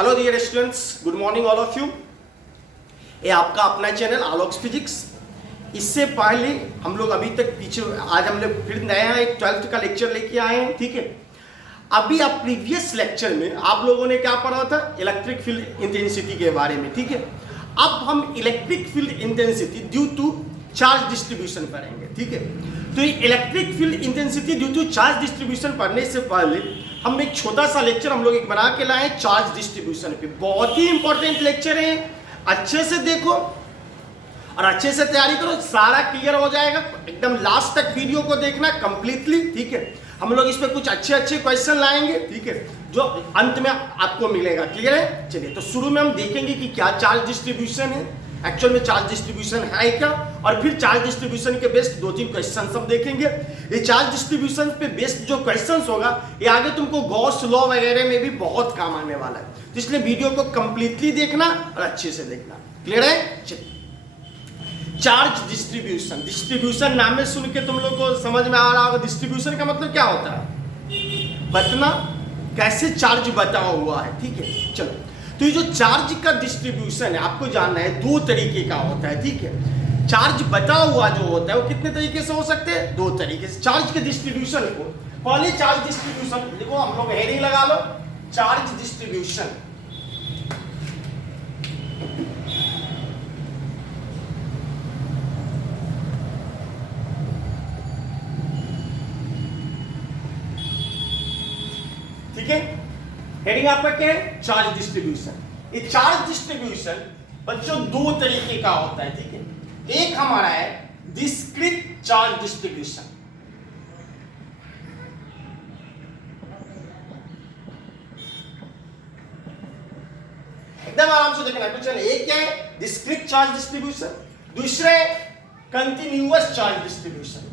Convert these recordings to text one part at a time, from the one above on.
Hello dear students, good morning all of you. ये आपका अपना चैनल आलोक्स फिजिक्स। इससे पहले हम लोग अभी तक पीछे आज हम लोग फिर नया एक 12th का लेक्चर लेके आए हैं, ठीक है। अभी आप प्रीवियस लेक्चर में आप लोगों ने क्या पढ़ा था, इलेक्ट्रिक फील्ड इंटेंसिटी के बारे में, ठीक है। अब हम electric field intensity due to charge distribution पढ़ेंगे, ठीक है। तो electric field intensity due to charge distribution पढ़ने से पहले हम एक छोटा सा लेक्चर हम लोग एक बना के लाए चार्ज डिस्ट्रीब्यूशन पे। बहुत ही इंपॉर्टेंट लेक्चर है, अच्छे से देखो और अच्छे से तैयारी करो, सारा क्लियर हो जाएगा। एकदम लास्ट तक वीडियो को देखना कंप्लीटली, ठीक है। हम लोग इस पे कुछ अच्छे अच्छे क्वेश्चन लाएंगे, ठीक है, जो अंत में आपको मिलेगा। क्लियर है? चलिए, तो शुरू में हम देखेंगे कि क्या चार्ज डिस्ट्रीब्यूशन है, एक्चुअल में चार्ज डिस्ट्रीब्यूशन है क्या, और फिर चार्ज डिस्ट्रीब्यूशन के बेस्ड दो तीन क्वेश्चन सब देखेंगे। ये चार्ज डिस्ट्रीब्यूशन पे बेस्ड जो क्वेश्चंस होगा ये आगे तुमको गॉस लॉ वगैरह में भी बहुत काम आने वाला है, तो इसलिए वीडियो को कंप्लीटली देखना और अच्छे से देखना। क्लियर है? चलिए, चार्ज डिस्ट्रीब्यूशन। डिस्ट्रीब्यूशन नाम में सुन के तुम लोग को समझ में आ रहा होगा डिस्ट्रीब्यूशन का मतलब क्या होता है, बतना, कैसे चार्ज बटा हुआ है, ठीक है। चलो, तो ये जो चार्ज का डिस्ट्रीब्यूशन है आपको जानना है, दो तरीके का होता है, ठीक है। चार्ज बटा हुआ जो होता है वो कितने तरीके से हो सकते हैं, दो तरीके से। चार्ज के डिस्ट्रीब्यूशन को पहले चार्ज डिस्ट्रीब्यूशन देखो, हम लोग हेडिंग लगा लो, चार्ज डिस्ट्रीब्यूशन। ठीक है, हेडिंग आपका क्या है, चार्ज डिस्ट्रीब्यूशन। ये चार्ज डिस्ट्रीब्यूशन बच्चों दो तरीके का होता है, ठीक है। एक हमारा है डिस्क्रीट चार्ज डिस्ट्रीब्यूशन। एकदम आराम से देखना है, चलो, एक क्या है डिस्क्रीट चार्ज डिस्ट्रीब्यूशन, दूसरे कंटिन्यूअस चार्ज डिस्ट्रीब्यूशन।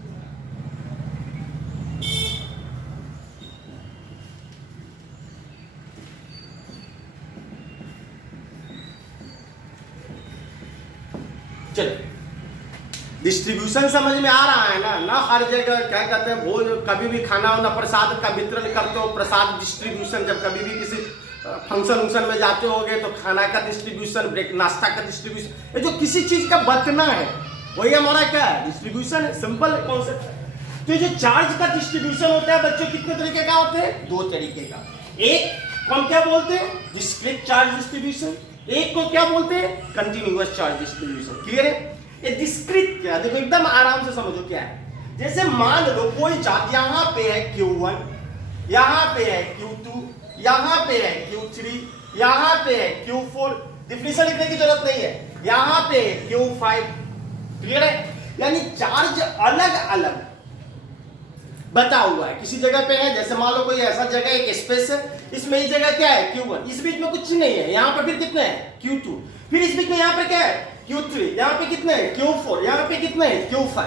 डिस्ट्रीब्यूशन समझ में आ रहा है ना हर जगह क्या कहते हैं, भोज कभी भी खाना वाना प्रसाद का वितरण करते हो, प्रसाद डिस्ट्रीब्यूशन। जब कभी भी किसी फंक्शन वंक्शन में जाते होगे तो खाना का डिस्ट्रीब्यूशन, ब्रेक नाश्ता का डिस्ट्रीब्यूशन, ये जो किसी चीज का बंटना है वही हमारा क्या है, डिस्ट्रीब्यूशन है। सिंपल कॉन्सेप्ट है। तो ये जो चार्ज का डिस्ट्रीब्यूशन होता है बच्चों कितने तरीके का होते हैं, दो तरीके का। एक हम क्या बोलते हैं, डिस्क्रीट चार्ज डिस्ट्रीब्यूशन, एक को क्या बोलते हैं, कंटिन्यूअस चार्ज डिस्ट्रीब्यूशन। क्लियर है? ये डिस्क्रीट क्या, देखो एकदम आराम से समझो क्या है। जैसे मान लो कोई चार्ज यहाँ पे है Q1, यहाँ पे है Q2, यहाँ पे है Q3, यहाँ पे है Q4, डिफिनेशन लिखने की जरूरत नहीं है, यहाँ पे है Q5। क्लियर है? यानी चार्ज अलग अलग बता हुआ है, किसी जगह पे है। जैसे मान लो कोई ऐसा जगह एक स्पेस है, इसमें इस जगह क्या है Q1, इस बीच में कुछ नहीं है, यहाँ पे फिर कितने हैं Q2, फिर इस बीच में यहाँ पे क्या है Q3, यहाँ पे कितने हैं Q4, यहाँ पे कितने हैं Q5।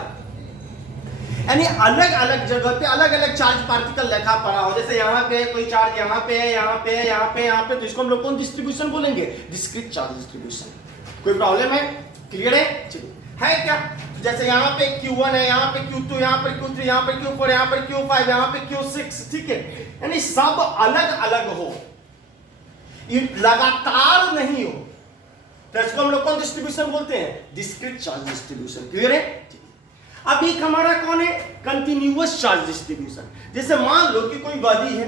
यानी अलग अलग जगह पे अलग अलग चार्ज पार्टिकल लिखा पड़ा हो। जैसे यहाँ पे कोई चार्ज यहाँ पे है, यहाँ पे है, यहाँ पे, यहाँ पे, तो इसको हम लोग कौन डिस्ट्रीब्यूशन बोलेंगे, डिस्क्रीट चार्ज डिस्ट्रीब्यूशन। कोई प्रॉब्लम है? क्लियर है? चलिए, है क्या? जैसे यहाँ पे Q1 है, यहाँ पे Q2, यहाँ पे Q3, यहाँ पे Q4, यहाँ पे Q5, यहाँ पे Q6, ठीक है। यानी सब अलग अलग हो, ये लगातार नहीं हो, तो इसको हम लोग कौन डिस्ट्रीब्यूशन बोलते हैं, डिस्क्रीट चार्ज डिस्ट्रीब्यूशन। क्लियर है? अब एक हमारा कौन है, कंटिन्यूअस चार्ज डिस्ट्रीब्यूशन। जैसे मान लो कि कोई बॉडी है,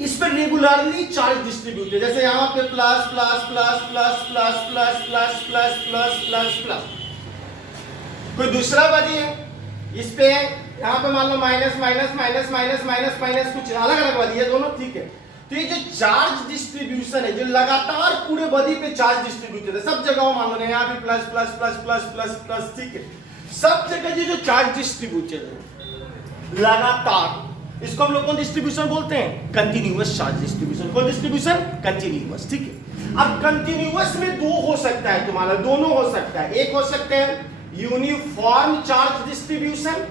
इस पर रेगुलरली चार्ज डिस्ट्रीब्यूट है। जैसे यहाँ पे plus plus plus plus plus plus plus plus plus plus plus. कोई दूसरा बॉडी है, इस पे यहाँ पे मान लो minus minus minus minus minus minus, कुछ अलग अलग बॉडी है दोनों, ठीक है। तो ये जो चार्ज डिस्ट्रीब्यूशन है, जो लगातार पूरे बॉडी पे चार्ज डिस्ट्रीब्यूटेड है, सब जगह मान लो यहाँ पे plus plus plus plus plus plus, ठीक है। सब जगह ये जो चार्ज डिस्ट्रीब्यूटेड है लगातार, इसको हम लोग कौन डिस्ट्रीब्यूशन बोलते हैं, कंटिन्यूअस चार्ज डिस्ट्रीब्यूशन। कौन डिस्ट्रीब्यूशन, कंटिन्यूअस, ठीक है। अब कंटिन्यूअस में दो हो सकता है तुम्हारा, दोनों हो सकता है। एक हो सकते हैं यूनिफॉर्म चार्ज डिस्ट्रीब्यूशन,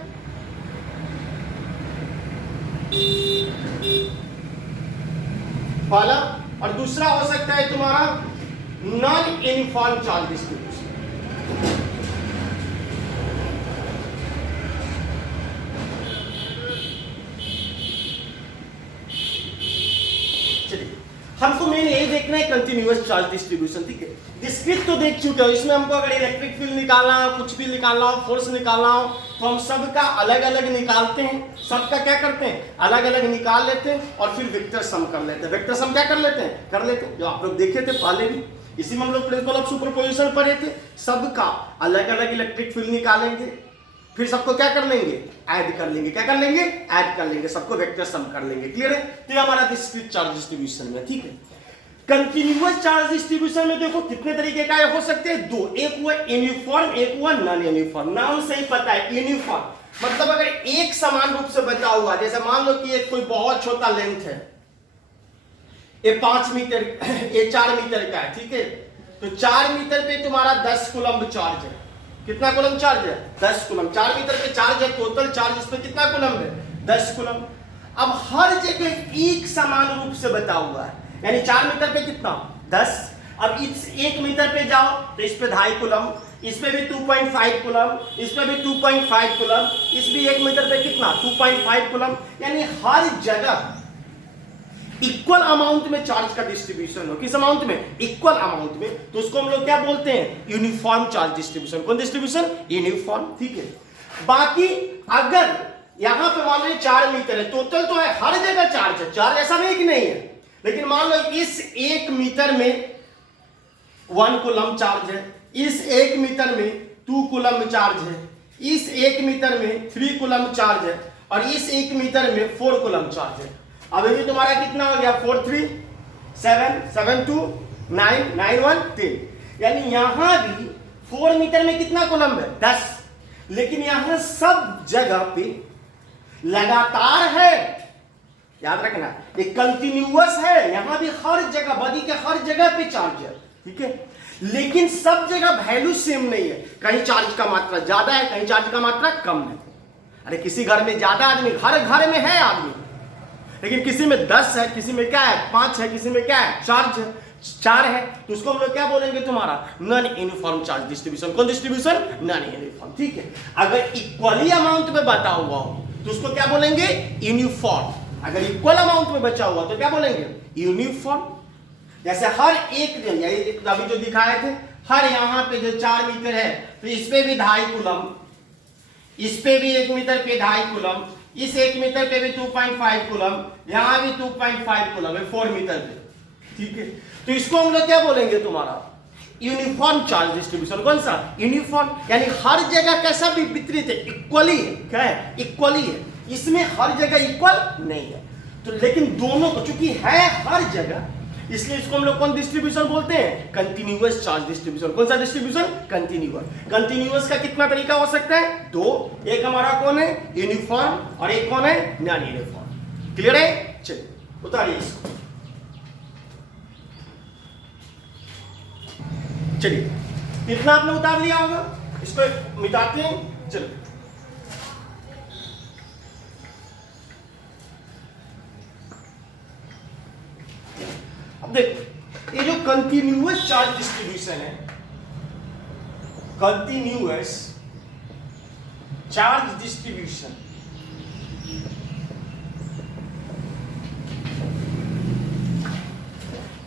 पहला, और दूसरा हो सकता है तुम्हारा नॉन यूनिफॉर्म चार्ज डिस्ट्रीब्यूशन। हमको मेन यही देखना है कंटिन्यूअस चार्ज डिस्ट्रीब्यूशन, ठीक है। डिस्क्रीट तो देख चुके हो, इसमें हमको अगर इलेक्ट्रिक फील्ड निकालना हो, कुछ भी निकालना हो, फोर्स निकालना हो, तो हम सबका अलग अलग निकालते हैं, सबका क्या करते हैं अलग अलग निकाल लेते हैं और फिर वेक्टर सम कर लेते हैं। वेक्टर सम क्या कर लेते हैं जो आप लोग देखे थे पहले भी, इसी में हम लोग प्रिंसिपल ऑफ सुपरपोजिशन पढ़े थे। सबका अलग अलग इलेक्ट्रिक फील्ड निकालेंगे, फिर सबको क्या कर लेंगे ऐड कर लेंगे, क्या कर लेंगे ऐड कर लेंगे, सबको वेक्टर सम कर लेंगे। क्लियर है? तो हमारा डिस्क्रीट चार्ज डिस्ट्रीब्यूशन में, ठीक है। कंटिन्यूअस चार्ज डिस्ट्रीब्यूशन में देखो कितने तरीके का हो सकते हैं, दो, एक हुआ यूनिफॉर्म, एक हुआ नॉन यूनिफॉर्म। नाम से ही पता है यूनिफॉर्म मतलब अगर एक समान रूप से बचा हुआ, जैसे मान लो कि एक कोई बहुत छोटा लेंथ है, ये 5 मीटर ये 4 मीटर का है, ठीक है। तो 4 मीटर पे तुम्हारा 10 कूलम्ब चार्ज है। कितना कूलम्ब चार्ज है? 10 कूलम्ब। 4 मीटर पे चार्ज है, टोटल चार्ज इस पे कितना कूलम्ब है? 10 कूलम्ब। अब हर जगह एक समान रूप से बता हुआ है, यानी 4 मीटर पे कितना 10। अब इस 1 मीटर पे जाओ तो इस पे 2.5 कूलम्ब, इस पे भी 2.5 कूलम्ब, इस पे भी 2.5 कूलम्ब, इस भी 1 मीटर पे कितना 2.5 कूलम्ब, यानी हर जगह इक्वल अमाउंट में चार्ज का डिस्ट्रीब्यूशन हो। किस अमाउंट में? इक्वल अमाउंट में। तो उसको हम लोग क्या बोलते हैं? Uniform charge distribution. कौन डिस्ट्रीब्यूशन? यूनिफॉर्म, ठीक है। बाकी अगर यहां पे मान लो 4 मीटर है, टोटल तो है, हर जगह चार्ज है, चार्ज ऐसा नहीं कि नहीं है, लेकिन मान लो इस 1 मीटर में 1 कूलम्ब चार्ज है, इस 1 मीटर में 2 कूलम्ब चार्ज है, इस 1 मीटर में 3 कूलम्ब चार्ज है और इस 1 मीटर में 4 कूलम्ब चार्ज है। अब अभी तुम्हारा कितना हो गया? 4 3 7 7 2 9 9 1 10, यानी यहां भी 4 मीटर में कितना कूलम्ब है? 10। लेकिन यहां सब जगह पे लगातार है, याद रखना, ये कंटिन्यूअस है, यहां भी हर जगह बॉडी के हर जगह पे चार्ज है, ठीक है। लेकिन सब जगह वैल्यू सेम नहीं है, कहीं चार्ज का मात्रा ज्यादा है, कहीं चार्ज का मात्रा कम है। अरे किसी घर में ज्यादा आदमी, हर घर में है आदमी, लेकिन किसी में 10 है, किसी में क्या है 5 है, किसी में क्या है 4 है, तो उसको हम लोग क्या बोलेंगे? तुम्हारा नॉन यूनिफॉर्म चार्ज डिस्ट्रीब्यूशन। कौन डिस्ट्रीब्यूशन? नॉन यूनिफॉर्म, ठीक है। अगर इक्वली अमाउंट में बता हुआ हो तो उसको क्या बोलेंगे? यूनिफॉर्म। अगर इक्वल अमाउंट में बचा हुआ तो क्या बोलेंगे? यूनिफॉर्म। जैसे हर एक दिन यही अभी जो दिखाए थे, हर यहाँ पे जो 4 मीटर है तो इस पे भी 2.5 कूलम्ब, इस पे भी 1 मीटर पे 2.5 कूलम्ब, इस 1 मीटर पे भी 2.5 कूलम्ब, यहां भी 2.5 कूलम्ब है 4 मीटर पे, ठीक है। तो इसको हम लोग क्या बोलेंगे? तुम्हारा यूनिफॉर्म चार्ज डिस्ट्रीब्यूशन। कौन सा? यूनिफॉर्म, यानी हर जगह कैसा भी वितरित है, इक्वली है। क्या है? इक्वली है। इसमें हर जगह इक्वल नहीं है, तो लेकिन दोनों को चूंकि है हर जगह, इसलिए इसको हम लोग कौन डिस्ट्रीब्यूशन बोलते हैं? Continuous charge distribution. कौन सा डिस्ट्रीब्यूशन? कंटिन्यूअस। कंटिन्यूअस का कितना तरीका हो सकता है? 2। एक हमारा कौन है? यूनिफॉर्म, और एक कौन है? Non uniform. क्लियर है? चलिए उतारिए इसको। चलिए कितना आपने उतार लिया होगा, इसको मिटाते हैं। चलिए अब देखो, ये जो कंटिन्यूअस चार्ज डिस्ट्रीब्यूशन है, कंटिन्यूअस चार्ज डिस्ट्रीब्यूशन,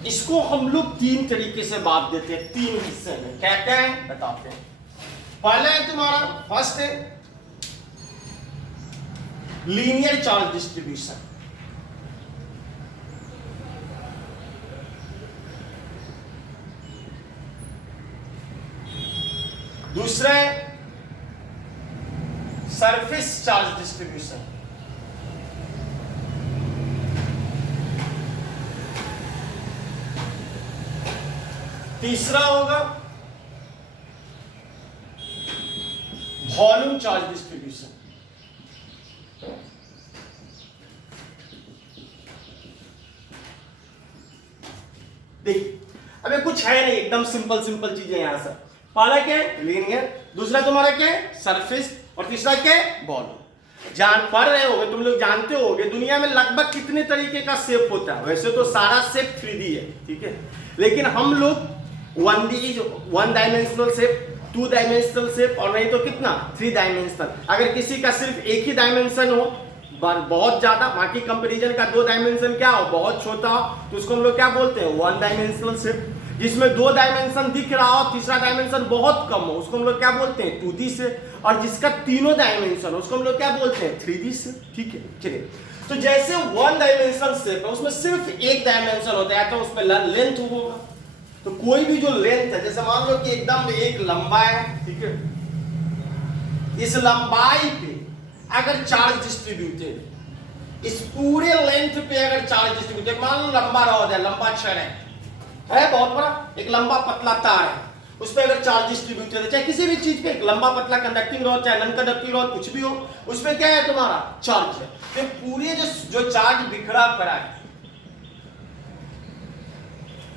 इसको हम लोग 3 तरीके से बांट देते हैं, 3 हिस्से में। क्या क्या है बताते हैं। पहला है तुम्हारा, फर्स्ट है लीनियर चार्ज डिस्ट्रीब्यूशन। दूसरा है सरफेस चार्ज डिस्ट्रीब्यूशन। तीसरा होगा वॉल्यूम चार्ज डिस्ट्रीब्यूशन। देखिए अबे कुछ है नहीं, एकदम सिंपल सिंपल चीजें यहां से। पहला क्या है? लीनियर, दूसरा तुम्हारा क्या है? सरफेस, और तीसरा क्या है? वॉल्यूम। जान पढ़ रहे होगे, तुम लोग जानते होगे दुनिया में लगभग कितने तरीके का शेप होता है। वैसे तो सारा शेप 3D है, ठीक है, लेकिन हम लोग 1 डायमेंशनल शेप, 2 डायमेंशनल शेप, और नहीं तो कितना 3 डायमेंशनल। अगर किसी का सिर्फ एक ही डायमेंशन हो, बहुत ज्यादा, बाकी कंपैरिजन का 2 डायमेंशन क्या हो, बहुत छोटा हो, तो उसको हम लोग क्या बोलते हैं, 1 डायमेंशनल शेप। जिसमें 2 डायमेंशन दिख रहा हो, तीसरा डायमेंशन बहुत कम हो, उसको हम लोग क्या बोलते हैं, 2D शेप। और जिसका तीनों डायमेंशन, उसको हम लोग क्या बोलते हैं, 3D शेप। ठीक है, चलिए। तो जैसे 1 डायमेंशनल शेप है, उसमें सिर्फ एक डायमेंशन होता है, तो उसमें लेंथ होगा। तो कोई भी जो लेंथ है, जैसे मान लो कि एकदम एक लंबाई है, ठीक है, इस लंबाई पे अगर चार्ज डिस्ट्रीब्यूटेड, इस पूरे लेंथ पे अगर चार्ज डिस्ट्रीब्यूटेड, मान लो लंबा रॉड है, लंबा छड़ है बहुत बड़ा, एक लंबा पतला तार है, उस पर अगर चार्ज डिस्ट्रीब्यूटेड है, चाहे किसी भी चीज पे, एक लंबा पतला कंडक्टिंग रॉड, चाहे नॉन कंडक्टिंग रॉड, कुछ भी हो, उस पे क्या है तुम्हारा चार्ज है। तो पूरे जो चार्ज बिखरा पड़ा है,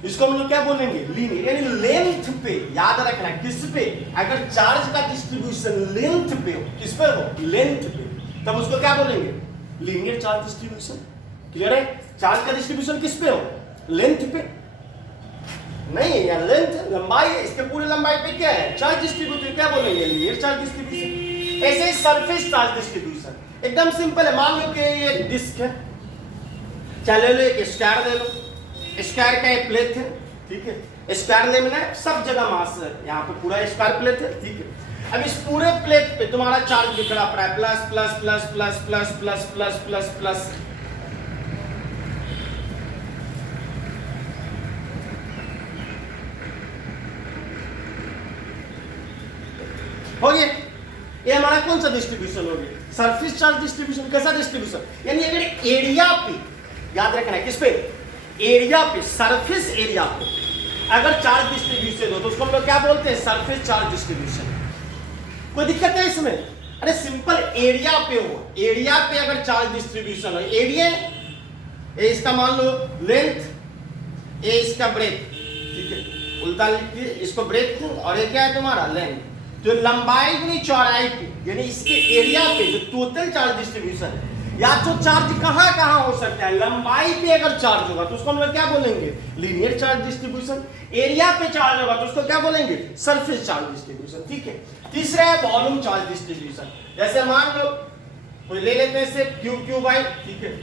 इसको हम लोग क्या बोलेंगे, लीनियर। यानी लेंथ पे, याद रखना किस पे, अगर चार्ज का डिस्ट्रीब्यूशन लेंथ पे हो, किस पे हो, लेंथ पे, तब उसको क्या बोलेंगे, लीनियर चार्ज डिस्ट्रीब्यूशन। क्लियर है? चार्ज का डिस्ट्रीब्यूशन किस पे हो, लेंथ पे नहीं, या लेंथ लंबाई है, इसके पूरे लंबाई पे क्या है, चार्ज डिस्ट्रीब्यूशन, क्या बोलेंगे, लीनियर चार्ज डिस्ट्रीब्यूशन। ऐसे ही सरफेस चार्ज डिस्ट्रीब्यूशन एकदम सिंपल है। मान लो कि ये डिस्क है, चलो लो एक स्क्वायर ले लो, स्क्वायर का एक प्लेट है, ठीक है, स्क्वायर लेना है, सब जगह मास है, यहाँ पे पूरा स्क्वायर प्लेट है, ठीक है। अब इस पूरे प्लेट पे तुम्हारा चार्ज बिखरा पड़ा है, plus plus plus plus plus plus plus plus plus. हो गया, ये हमारा कौन सा डिस्ट्रीब्यूशन हो गया, सरफेस चार्ज डिस्ट्रीब्यूशन। कैसा डिस्ट्रीब्यूशन, यानी अगर एरिया पे, याद रखना है किस पे, एरिया पे, सरफेस एरिया पे अगर चार्ज डिस्ट्रीब्यूशन हो, तो उसको हम लोग क्या बोलते हैं, सरफेस चार्ज डिस्ट्रीब्यूशन। कोई दिक्कत है इसमें, अरे सिंपल, एरिया पे हो, एरिया पे अगर चार्ज डिस्ट्रीब्यूशन हो, एरिया ए इसका मान लो लेंथ, ए इसका ब्रेथ, ठीक है, उल्टा लिखिए, इसको ब्रेथ और ये क्या है तुम्हारा लेंथ। तो लंबाई गुनी चौड़ाई पे, यानी इसके एरिया पे जो टोटल चार्ज डिस्ट्रीब्यूशन है, या जो चार्ज कहां कहां हो सकता है, लंबाई पे अगर चार्ज होगा तो उसको हम लोग क्या बोलेंगे, लीनियर चार्ज डिस्ट्रीब्यूशन। एरिया पे चार्ज होगा तो उसको क्या बोलेंगे, सरफेस चार्ज डिस्ट्रीब्यूशन। ठीक है, तीसरा है वॉल्यूम चार्ज डिस्ट्रीब्यूशन। जैसे मान लो कोई ले लेते हैं इसे क्यू क्यू बाई, ठीक है,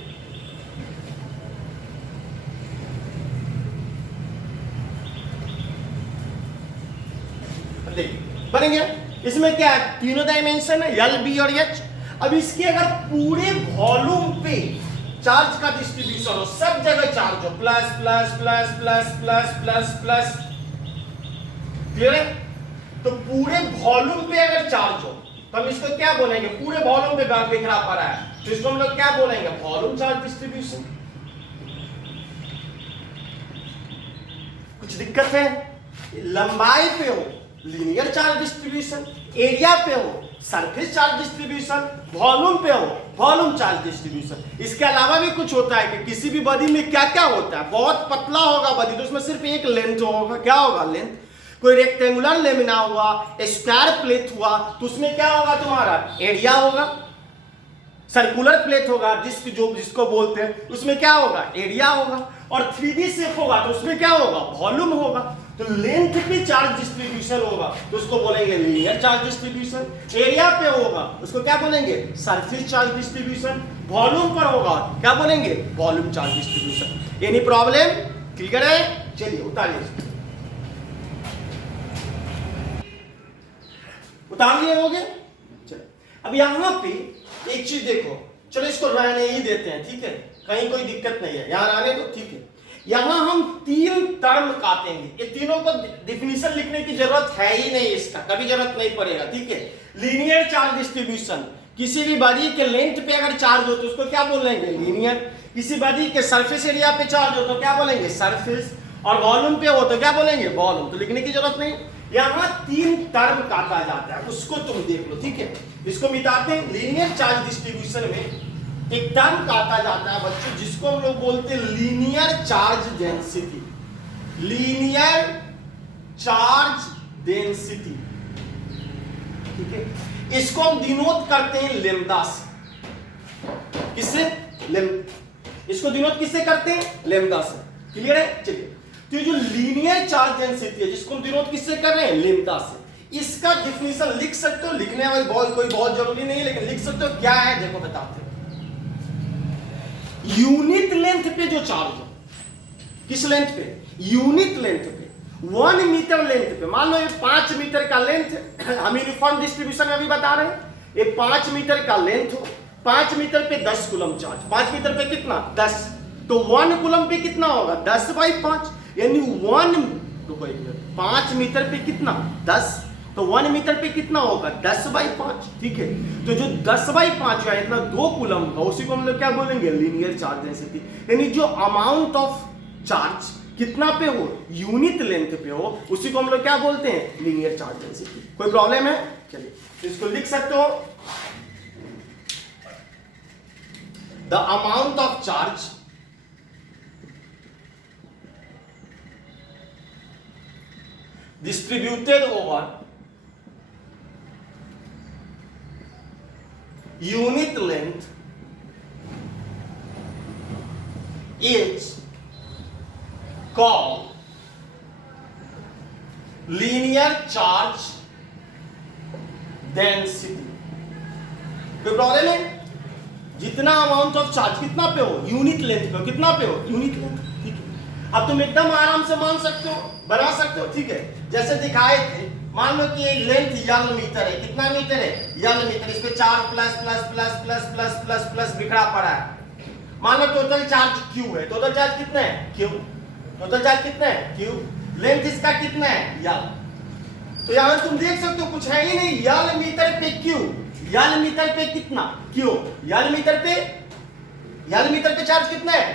देखिए बन गया। इसमें क्या है, तीनों डायमेंशन है, एल बी और एच। अब इसके अगर पूरे वॉल्यूम पे चार्ज का डिस्ट्रीब्यूशन हो, सब जगह चार्ज हो, plus plus plus plus plus plus plus, clear है? तो पूरे वॉल्यूम पे अगर चार्ज हो तो हम इसको क्या बोलेंगे, पूरे वॉल्यूम पे बिखरा पड़ा है, तो इसको हम लोग क्या बोलेंगे, वॉल्यूम चार्ज डिस्ट्रीब्यूशन। कुछ दिक्कत है? लंबाई पे हो लीनियर चार्ज डिस्ट्रीब्यूशन, एरिया पे हो सरफेस चार्ज डिस्ट्रीब्यूशन, वॉल्यूम पे हो वॉल्यूम चार्ज डिस्ट्रीब्यूशन। इसके अलावा भी कुछ होता है कि किसी भी बॉडी में क्या क्या होता है, बहुत पतला होगा बॉडी तो उसमें सिर्फ एक लेंथ होगा, क्या होगा, लेंथ। कोई रेक्टेंगुलर लेमिना हुआ, स्क्वायर प्लेट हुआ तो उसमें क्या होगा, तुम्हारा एरिया होगा। सर्कुलर प्लेट होगा, डिस्क जो जिसको बोलते हैं, उसमें क्या होगा, एरिया होगा। और 3D शेप होगा तो उसमें क्या होगा, वॉल्यूम होगा। तो लेंथ पे चार्ज डिस्ट्रीब्यूशन होगा तो उसको बोलेंगे लीनियर चार्ज डिस्ट्रीब्यूशन। एरिया पे होगा उसको क्या बोलेंगे, सरफेस चार्ज डिस्ट्रीब्यूशन। वॉल्यूम पर होगा क्या बोलेंगे, volume charge distribution. Any problem, clear है? चलिए उतारिए, उतार लिए हो गए। चलो अब यहाँ पे एक चीज देखो, चलो इसको रहने ही देते हैं, ठीक है, कहीं कोई दिक्कत नहीं है, यहाँ आने तो ठीक है। यहाँ हम 3 टर्म काटेंगे, ये तीनों को डिफिनीशन लिखने की जरूरत है ही नहीं, इसका कभी जरूरत नहीं पड़ेगा, ठीक है। लीनियर चार्ज डिस्ट्रीब्यूशन, किसी भी बॉडी के लेंथ पे अगर चार्ज हो तो उसको क्या बोलेंगे, लीनियर। किसी बॉडी के सरफेस एरिया पे चार्ज हो तो क्या बोलेंगे, सरफेस। और वॉल्यूम पे हो तो क्या बोलेंगे, वॉल्यूम। तो लिखने की जरूरत नहीं, यहाँ 3 टर्म काटा जाता है, उसको तुम देख लो, ठीक है। इसको मिटाते हैं। लीनियर चार्ज डिस्ट्रीब्यूशन में एक टर्म काटा जाता है बच्चों, जिसको हम लोग बोलते हैं linear charge density. Linear charge density, ठीक है। इसको हम डिनोट करते हैं लेम्डा से। किससे, इसको डिनोट किससे करते हैं, लेम्डा से। क्लियर है? चलिए, तो ये जो लीनियर चार्ज डेंसिटी है जिसको हम डिनोट किससे कर रहे हैं, लेम्डा से। इसका डिफिनीशन लिख सकते हो, लिखने वाली कोई बहुत जरूरी नहीं है, लेकिन लिख सकते हो। क्या है देखो बताते हो। यूनिट लेंथ पे जो चार्ज हो, किस लेंथ पे? यूनिट लेंथ पे, 1 मीटर लेंथ पे। मान लो ये 5 मीटर का लेंथ, हम यूनिफॉर्म डिस्ट्रीब्यूशन में अभी बता रहे हैं, ये 5 मीटर का लेंथ हो, 5 मीटर पे 10 कूलम चार्ज, 5 मीटर पे कितना? 10, तो 1 कूलम पे कितना होगा? 10/5, यानी 5 मीटर पे कितना? 10, तो 1 मीटर पे कितना होगा? 10/5, ठीक है। तो जो 10/5 है इतना 2 कूलम का, उसी को हम लोग क्या बोलेंगे? Linear charge density. यानी जो अमाउंट ऑफ चार्ज कितना पे हो? यूनिट लेंथ पे हो, उसी को हम लोग क्या बोलते हैं? Linear charge density. कोई प्रॉब्लम है? चलिए इसको लिख सकते हो, the amount of charge distributed over unit length is called linear charge density। कोई प्रॉब्लम है? जितना अमाउंट ऑफ चार्ज कितना पे हो? यूनिट लेंथ पे हो। कितना पे हो? यूनिट लेंथ, ठीक है। अब तुम एकदम आराम से मान सकते हो, बना सकते हो, ठीक है। जैसे दिखाए थे, मान लो कि लेंथ यल मीटर है। कितना मीटर है? यल मीटर। इस पे 4 plus plus plus plus plus plus plus बिखरा पड़ा है। मान लो टोटल चार्ज क्यू है। टोटल चार्ज कितना है? क्यू। टोटल चार्ज कितना है? क्यू। लेंथ इसका कितना है? यल। तो यहां तुम देख सकते हो कुछ है ही नहीं, यल मीटर पे क्यू, यल मीटर पे कितना? क्यू। यल मीटर पे चार्ज कितना है?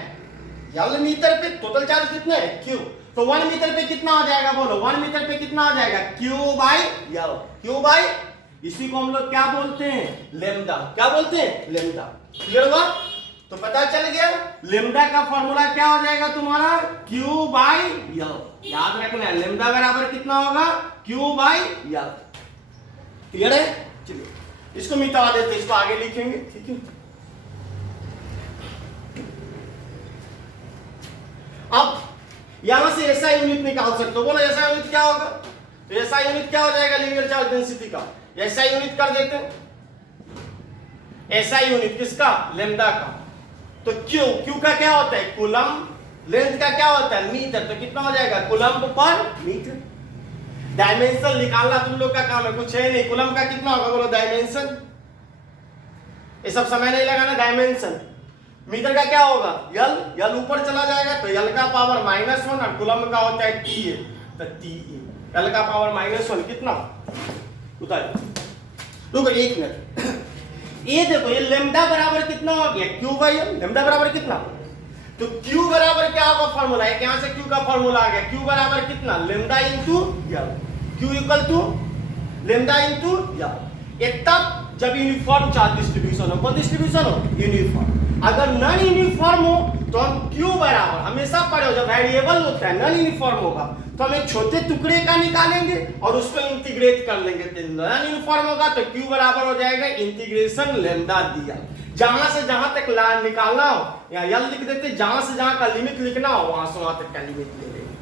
यल मीटर पे टोटल चार्ज कितना है? क्यू। तो 1 मीटर पे कितना हो जाएगा? बोलो 1 मीटर पे कितना हो जाएगा? Q by L. Q by, इसी को हम लोग क्या बोलते हैं? लेमडा। क्या बोलते हैं? लेमडा। क्लियर हुआ? तो पता चल गया लेमडा का फॉर्मूला क्या हो जाएगा तुम्हारा? क्यू बाई यल। याद रखना है लेमडा बराबर कितना होगा? Q by L. क्लियर है? चलिए इसको मिटा देते, इसको आगे लिखेंगे, ठीक है। अब यहां से ऐसा यूनिट निकाल सकते हो। बोलो ऐसा यूनिट क्या होगा? तो ऐसा यूनिट क्या हो जाएगा लीनियर चार्ज डेंसिटी का? ऐसा यूनिट कर देते हैं। ऐसा यूनिट किसका? लेमडा का। तो क्यू का क्या होता है? कूलम। लेंथ का क्या होता है? मीटर। तो कितना हो जाएगा? कूलम पर मीटर। डायमेंशन निकालना तुम लोग का काम है, कुछ है नहीं। कूलम का कितना होगा? बोलो डायमेंशन। ये सब समय नहीं लगाना, डायमेंशन। मीटर का क्या होगा? यल। यल ऊपर चला जाएगा तो यल का पावर -1 और कूलम का होता है TA, तो TE। यल का पावर -1 कितना? बताइए। रुको 1 मिनट। ये देखो, ये लेमडा बराबर कितना हो गया? Q by L. लेमडा बराबर कितना? तो क्यू बराबर क्या होगा? फॉर्मूला है, यहां से क्यू का फॉर्मूला आ गया। क्यू बराबर कितना? Lambda into l. Q equal to lambda into l. ये तब जब यूनिफॉर्म चार्ज डिस्ट्रीब्यूशन हो। कौन डिस्ट्रीब्यूशन हो? यूनिफॉर्म। अगर नॉन यूनिफॉर्म हो तो हम क्यू बराबर, हमेशा पढ़े हो, जब वेरिएबल होता है नॉन यूनिफॉर्म होगा तो हम एक छोटे टुकड़े का निकालेंगे और उसको इंटीग्रेट कर लेंगे। नॉन यूनिफॉर्म होगा तो क्यू बराबर हो जाएगा इंटीग्रेशन लेमडा दिया। जहां से जहां तक निकालना हो या यल लिख देते, जहां से जहां का लिमिट लिखना हो वहां से वहां तक का लिमिट ले लेंगे।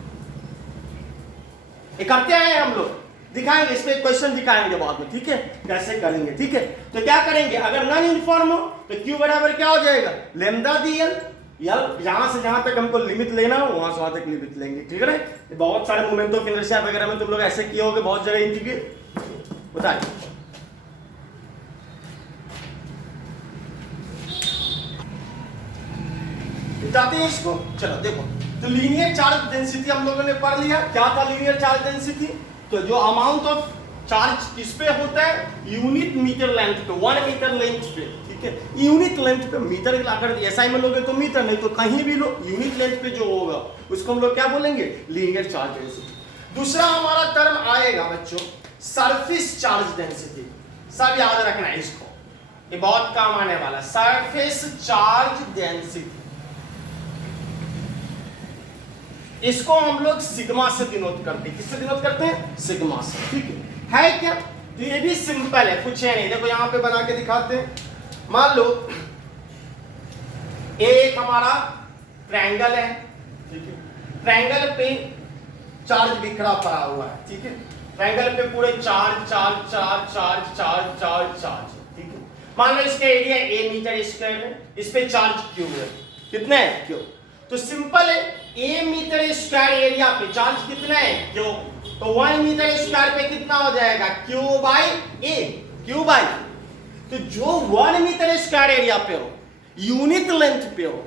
ये करते आए हम लोग, दिखाएंगे इस पे क्वेश्चन दिखाएंगे बाद में, ठीक है, कैसे करेंगे, ठीक है। तो क्या करेंगे? अगर नॉन यूनिफॉर्म हो तो क्यू बराबर क्या हो जाएगा? Lambda D L. यल जहां से जहां तक हमको लिमिट लेना हो वहां से वहां तक लिमिट लेंगे, ठीक है। बहुत सारे मोमेंट ऑफ इनर्शिया वगैरह में तुम लोग ऐसे किए होगे बहुत जगह इंटीग्रेट। बताइए बताते हैं इसको। चलो देखो, तो लीनियर चार्ज डेंसिटी हम लोगों ने पढ़ लिया। क्या था लीनियर चार्ज डेंसिटी? तो जो अमाउंट ऑफ चार्ज किस पे होता है? यूनिट मीटर लेंथ पे, 1 मीटर लेंथ पे, ठीक है। यूनिट लेंथ पे मीटर अगर एसआई में लोगे तो मीटर, नहीं तो कहीं भी लो, यूनिट लेंथ पे जो होगा उसको हम लोग क्या बोलेंगे? Linear charge density. दूसरा हमारा टर्म आएगा बच्चों सरफेस चार्ज डेंसिटी। सब याद रखना है इसको, ये बहुत काम आने वाला। सरफेस चार्ज डेंसिटी, इसको हम लोग सिग्मा से डिनोट करते हैं। किससे डिनोट करते हैं? सिग्मा से, ठीक है क्या? तो ये भी सिंपल है, कुछ है नहीं। देखो यहां पे बना के दिखाते हैं। मान लो एक हमारा ट्रायंगल है, ठीक है। ट्रायंगल पे चार्ज बिखरा पड़ा हुआ है, ठीक है। ट्रायंगल पे पूरे charge charge charge charge charge charge charge, ठीक है। मान लो इसका एरिया A मीटर स्क्वायर है, इस पे चार्ज क्यू है, कितना है क्यू। तो सिंपल है, ए मीटर स्क्वायर एरिया पे चार्ज कितना है क्यू, तो 1 मीटर स्क्वायर पे कितना हो जाएगा Q by A, Q by, तो जो 1 मीटर स्क्वायर एरिया पे हो, यूनिट लेंथ पे हो,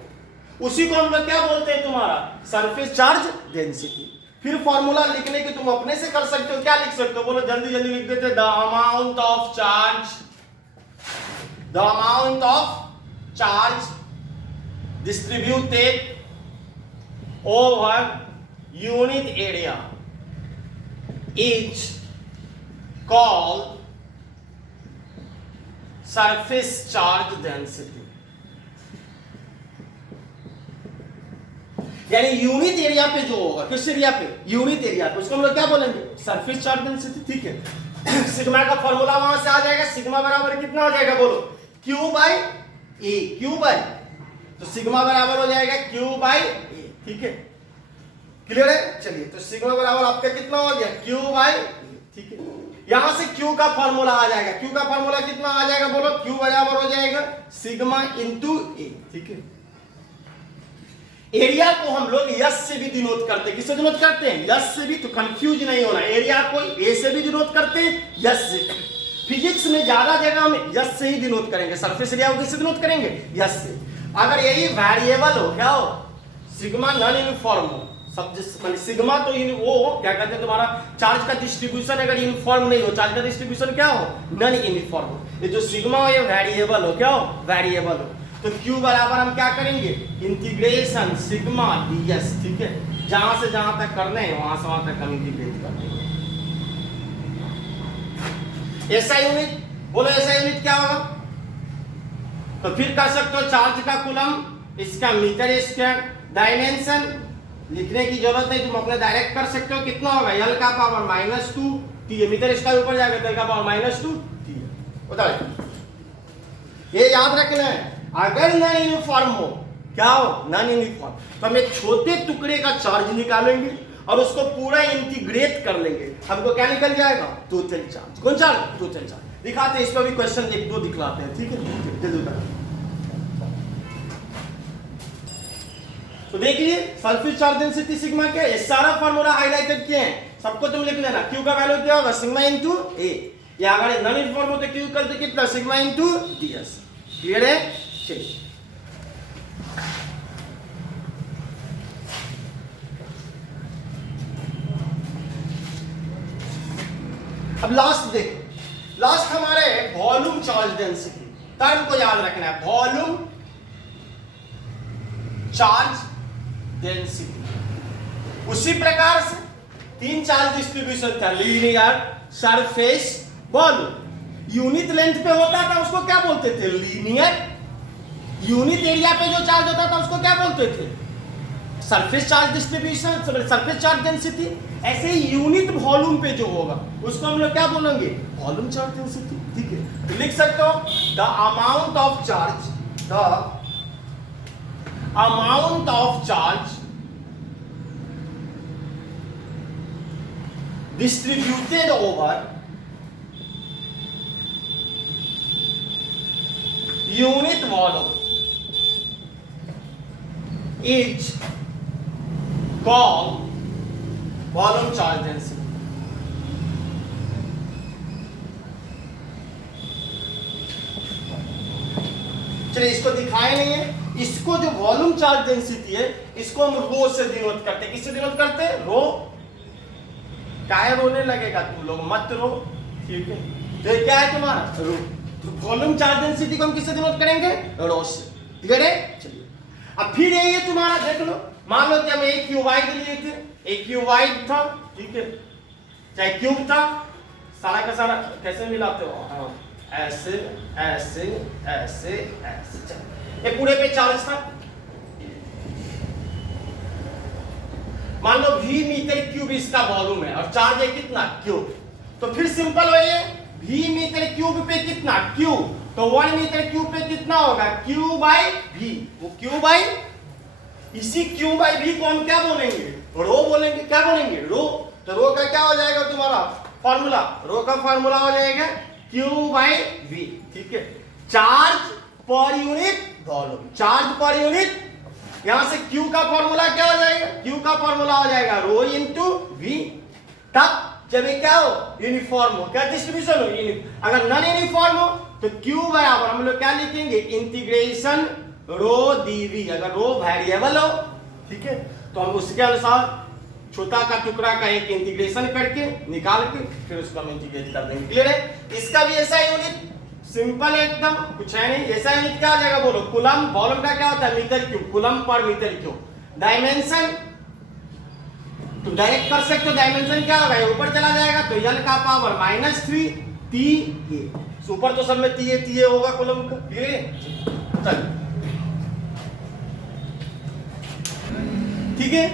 उसी को हम लोग क्या बोलते हैं तुम्हारा सरफेस चार्ज डेंसिटी। फिर फॉर्मूला लिखने की तुम अपने से कर सकते हो, क्या लिख सकते हो बोलो, जल्दी जल्दी लिख देते, the amount of charge, the amount of charge distributed over unit area is called surface charge density। यानी यूनिट एरिया पे जो होगा, किस एरिया पे, यूनिट एरिया पे, उसको हम लोग क्या बोलेंगे सरफेस चार्ज डेंसिटी। ठीक है, सिग्मा का फॉर्मूला वहां से आ जाएगा, सिग्मा बराबर कितना हो जाएगा बोलो Q by A, Q by, तो सिग्मा बराबर हो जाएगा क्यू बाई ए। ठीक है, क्लियर है। चलिए, तो सिग्मा बराबर आपका कितना हो गया क्यू बाई, ठीक है, यहां से क्यू का फॉर्मूला आ जाएगा, क्यू का फॉर्मूला कितना आ जाएगा बोलो, क्यू बराबर हो जाएगा सिग्मा इंटू ए। ठीक है, एरिया को हम लोग यस से भी डिनोट करते हैं, किससे डिनोट करते हैं, यस से भी, तो कंफ्यूज नहीं होना, एरिया को ए से भी डिनोट करते हैं, यस से। फिजिक्स में ज्यादा जगह हम यस से ही डिनोट करेंगे, सरफेस एरिया को किससे डिनोट करेंगे, यस से। अगर यही वेरिएबल हो, क्या हो, सिग्मा नॉन यूनिफॉर्म हो, सब सिग्मा तो वो क्या कहते हैं तुम्हारा चार्ज का डिस्ट्रीब्यूशन अगर यूनिफॉर्म नहीं हो, चार्ज का डिस्ट्रीब्यूशन क्या हो, नॉन यूनिफॉर्म हो, ये जो सिग्मा हो ये वेरिएबल हो, क्या हो, वेरिएबल हो, तो Q बराबर हम क्या करेंगे इंटीग्रेशन सिग्मा ds। ठीक है, जहां से जहां तक करने हैं वहां से वहां तक हम इंटीग्रेट कर देंगे। ऐसा यूनिट बोलो, ऐसा यूनिट क्या होगा, तो फिर कर सकते हो चार्ज का कूलम, इसका मीटर स्क्वायर, डायमेंशन लिखने की जरूरत नहीं, तुम अपने डायरेक्ट कर सकते हो, कितना होगा L का पावर -2 T, मीटर स्क्वायर ऊपर जाएगा तो L का पावर -2 T। बताओ, ये याद रखना है, अगर नॉन यूनिफॉर्म हो, क्या हो, नॉन यूनिफॉर्म, तो हम एक छोटे टुकड़े का चार्ज निकालेंगे और उसको पूरा इंटीग्रेट कर लेंगे, हमको क्या निकल जाएगा टोटल चार्ज। कौन चार्ज, टोटल चार्ज। दिखाते हैं, इस पर भी क्वेश्चन एक दो दिखलाते हैं। ठीक है, जल्दी बताओ। तो देखिए सरफेस चार्ज डेंसिटी सिग्मा क्या है, ये सारा फार्मूला हाइलाइटेड किए हैं, सबको तुम लिख लेना। क्यू का वैल्यू क्या होगा सिग्मा इनटू ए, या अगर नॉन यूनिफॉर्म हो तो क्यू करते कितना सिग्मा इनटू ds। क्लियर है। चलिए, अब लास्ट देखो, लास्ट हमारे वॉल्यूम चार्ज डेंसिटी, टर्म को याद रखना है, वॉल्यूम चार्ज डेंसिटी। उसी प्रकार से तीन चार्ज डिस्ट्रीब्यूशन था, linear, surface, volume. Unit length पे होता था उसको क्या बोलते थे लीनियर, यूनिट एरिया पे जो चार्ज होता था उसको क्या बोलते थे surface charge distribution, surface charge density. ऐसे ही यूनिट वॉल्यूम पे जो होगा उसको हम लोग क्या बोलेंगे वॉल्यूम चार्ज डेंसिटी। ठीक है, तो लिख सकते हो the amount of charge, the amount of charge distributed over unit volume is called volume charge density। चलिए, इसको दिखाए नहीं है, इसको जो वॉल्यूम चार्ज डेंसिटी है इसको हम रो से डिनोट करते हैं। किससे डिनोट करते हैं, रो। काहे रोने लगेगा तुम लोग, मत रो। ठीक है, तो ये क्या है तुम्हारा रो, तो वॉल्यूम चार्ज डेंसिटी को हम किससे डिनोट करेंगे, रो से। ठीक है, चलिए अब फिर ये तुम्हारा देख लो, मान लो कि हम एक क्यूबाइड लिए थे, एक क्यूबाइड था, ठीक है, चाहे क्यूब था, सारा का सारा कैसे मिलाते हो, हाँ ऐसे ऐसे ऐसे ऐसे, ये पूरे पे चार्ज था, मान लो v मीटर क्यूब इसका वॉल्यूम है और चार्ज है कितना क्यू, तो फिर सिंपल हो ये v मीटर क्यूब पे कितना क्यू, तो 1 मीटर क्यूब पे कितना होगा q बाई v, वो q बाई, इसी q बाई v को हम क्या बोलेंगे रो बोलेंगे, क्या बोलेंगे रो। तो रो का क्या हो जाएगा तुम्हारा फॉर्मूला, रो का फॉर्मूला हो जाएगा q बाई v। ठीक है, charge per unit volume, charge per unit यहां से Q का फॉर्मूला क्या हो जाएगा, Q का फॉर्मूला हो जाएगा रो इंटू वी। तब जब ये क्या हो, यूनिफॉर्म हो, क्या डिस्ट्रीब्यूशन हो, अगर नॉन यूनिफॉर्म हो तो Q बराबर हम लोग क्या लिखेंगे, इंटीग्रेशन रो dv। अगर रो वेरिएबल हो, ठीक है, तो हम उसके अनुसार छोटा का टुकड़ा का एक इंटीग्रेशन करके निकाल के फिर उसको हम इंटीग्रेट कर देंगे। क्लियर है? इसका भी ऐसा यूनिट सिंपल है एकदम, कुछ है नहीं। ऐसा यूनिट क्या आ जाएगा बोलो, कूलम। वॉल्यूम का क्या होता है, मीटर क्यूब, कूलम पर मीटर क्यूब। डायमेंशन तो डायरेक्ट कर सकते हो, डायमेंशन क्या होगा, ऊपर चला जाएगा तो n का पावर -3 TA। ऊपर तो सब में TA होगा कूलम का। क्लियर है? चल ठीक है,